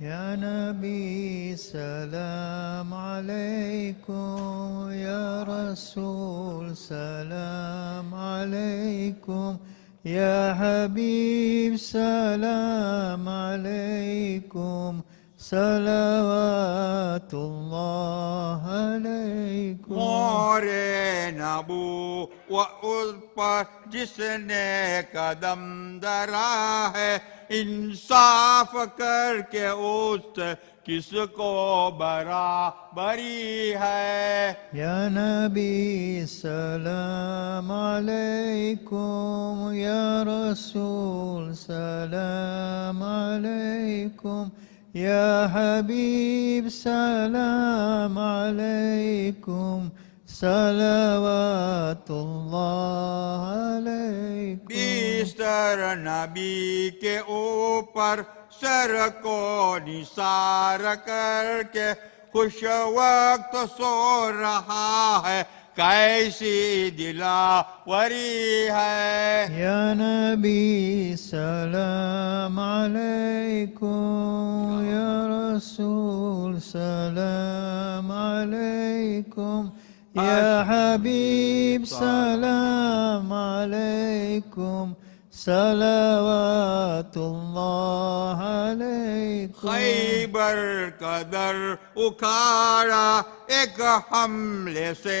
يا نبي سلام عليكم، يا رسول سلام عليكم، يا حبيب سلام عليكم، صلوات الله عليكم. मोरे नबू व उस पर जिसने कदम धरा है, इंसाफ करके उस किसको बराबरी है. يا نبي سلام عليكم، يا رسول سلام عليكم، يا حبيب سلام عليكم، صلوات الله عليكم. बिस्तर नबी के ऊपर सर को निसार करके खुश वक्त सो रहा है, कैसी दिलावरी है. يا نبي سلام عليكم، يا رسول سلام عليكم، يا حبيب سلام عليكم، صلوات الله عليكم. खैबर कदर उखाड़ा एक हमले से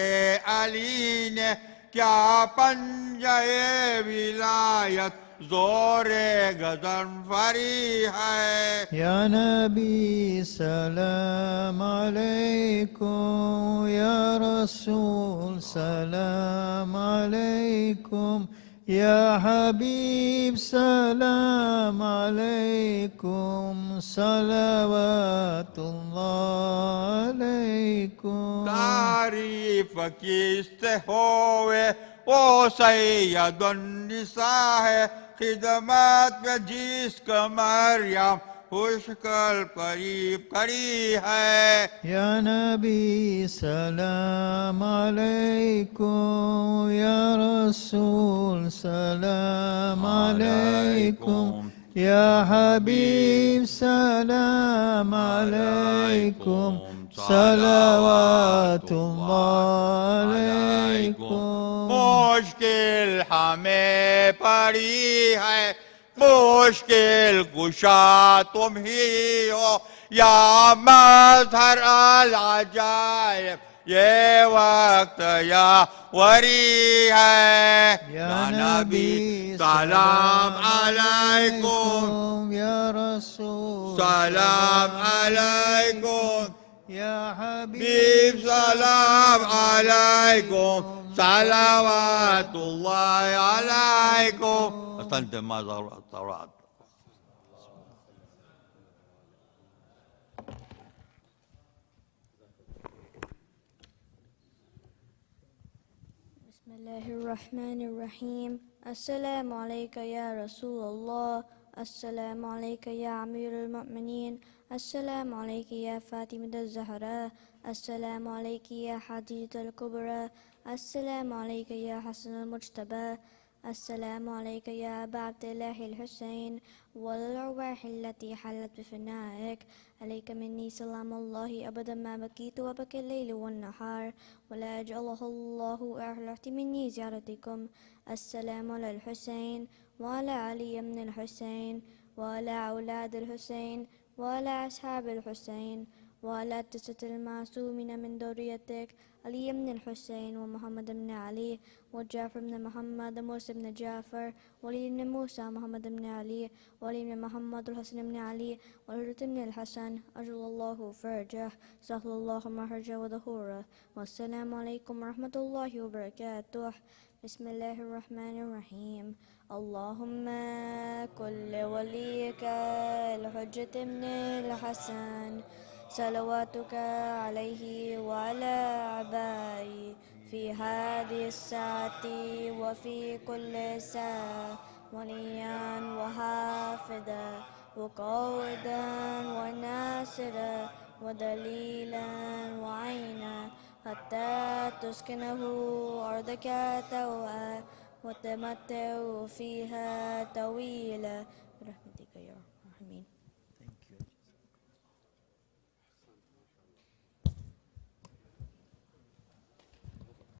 अली ने, क्या पंजाए विलायत जोरे गजनफरी है. يا نبي سلام عليكم، يا رسول سلام عليكم، يا حبيب سلام عليكم، صلوات الله عليكم. तारीफ किससे होवे वो सैयद निसा है, खिदमत में जिसका मरियम खुशकल करीब करी है. يا نبي سلام عليكم، يا رسول سلام عليكم، يا حبيب سلام عليكم، صلوات الله عليكم. मुश्किल हमें पड़ी है, मुश्किल कुशा तुम ही हो, या मज़हर अल-अजाइब ये वक्त या वरी है. يا نبي सलाम अलैकुम, يا रसूल सलाम अलैकुम, يا حبيب बीब सलाम अलैकुम, सलावतुल्लाह अलैकुम. أحسنت ما زرعت. بسم الله الرحمن الرحيم. السلام عليك يا رسول الله، السلام عليك يا أمير المؤمنين، السلام عليك يا فاطمة الزهراء، السلام عليك يا خديجة الكبرى، السلام عليك يا حسن المجتبى، السلام عليك يا أبا عبد الله الحسين، والأرواح التي حلت بفنائك، عليك مني سلام الله أبدا ما بكيت وبكى الليل والنهار، ولا يجعله الله أهلكت مني زيارتكم. السلام على الحسين وعلى علي بن الحسين وعلى أولاد الحسين وعلى أصحاب الحسين وعلى التسعة المعصومين من ذريتك، علي بن الحسين ومحمد بن علي وجعفر بن محمد وموسى بن جعفر وعلي بن موسى محمد بن علي وعلي بن محمد الحسن بن علي والحسن بن الحسن، أجل الله فرجه، سهل الله مهرجه وظهوره. والسلام عليكم ورحمة الله وبركاته. بسم الله الرحمن الرحيم. اللهم كل وليك الحجة بن الحسن صلواتك عليه وعلى آبائه في هذه الساعة وفي كل ساعة وليا وحافظا وقائدا وناصرا ودليلا وعينا حتى تسكنه أرضك طوعا وتمتع فيها طويلا برحمتك يا أرحم الراحمين.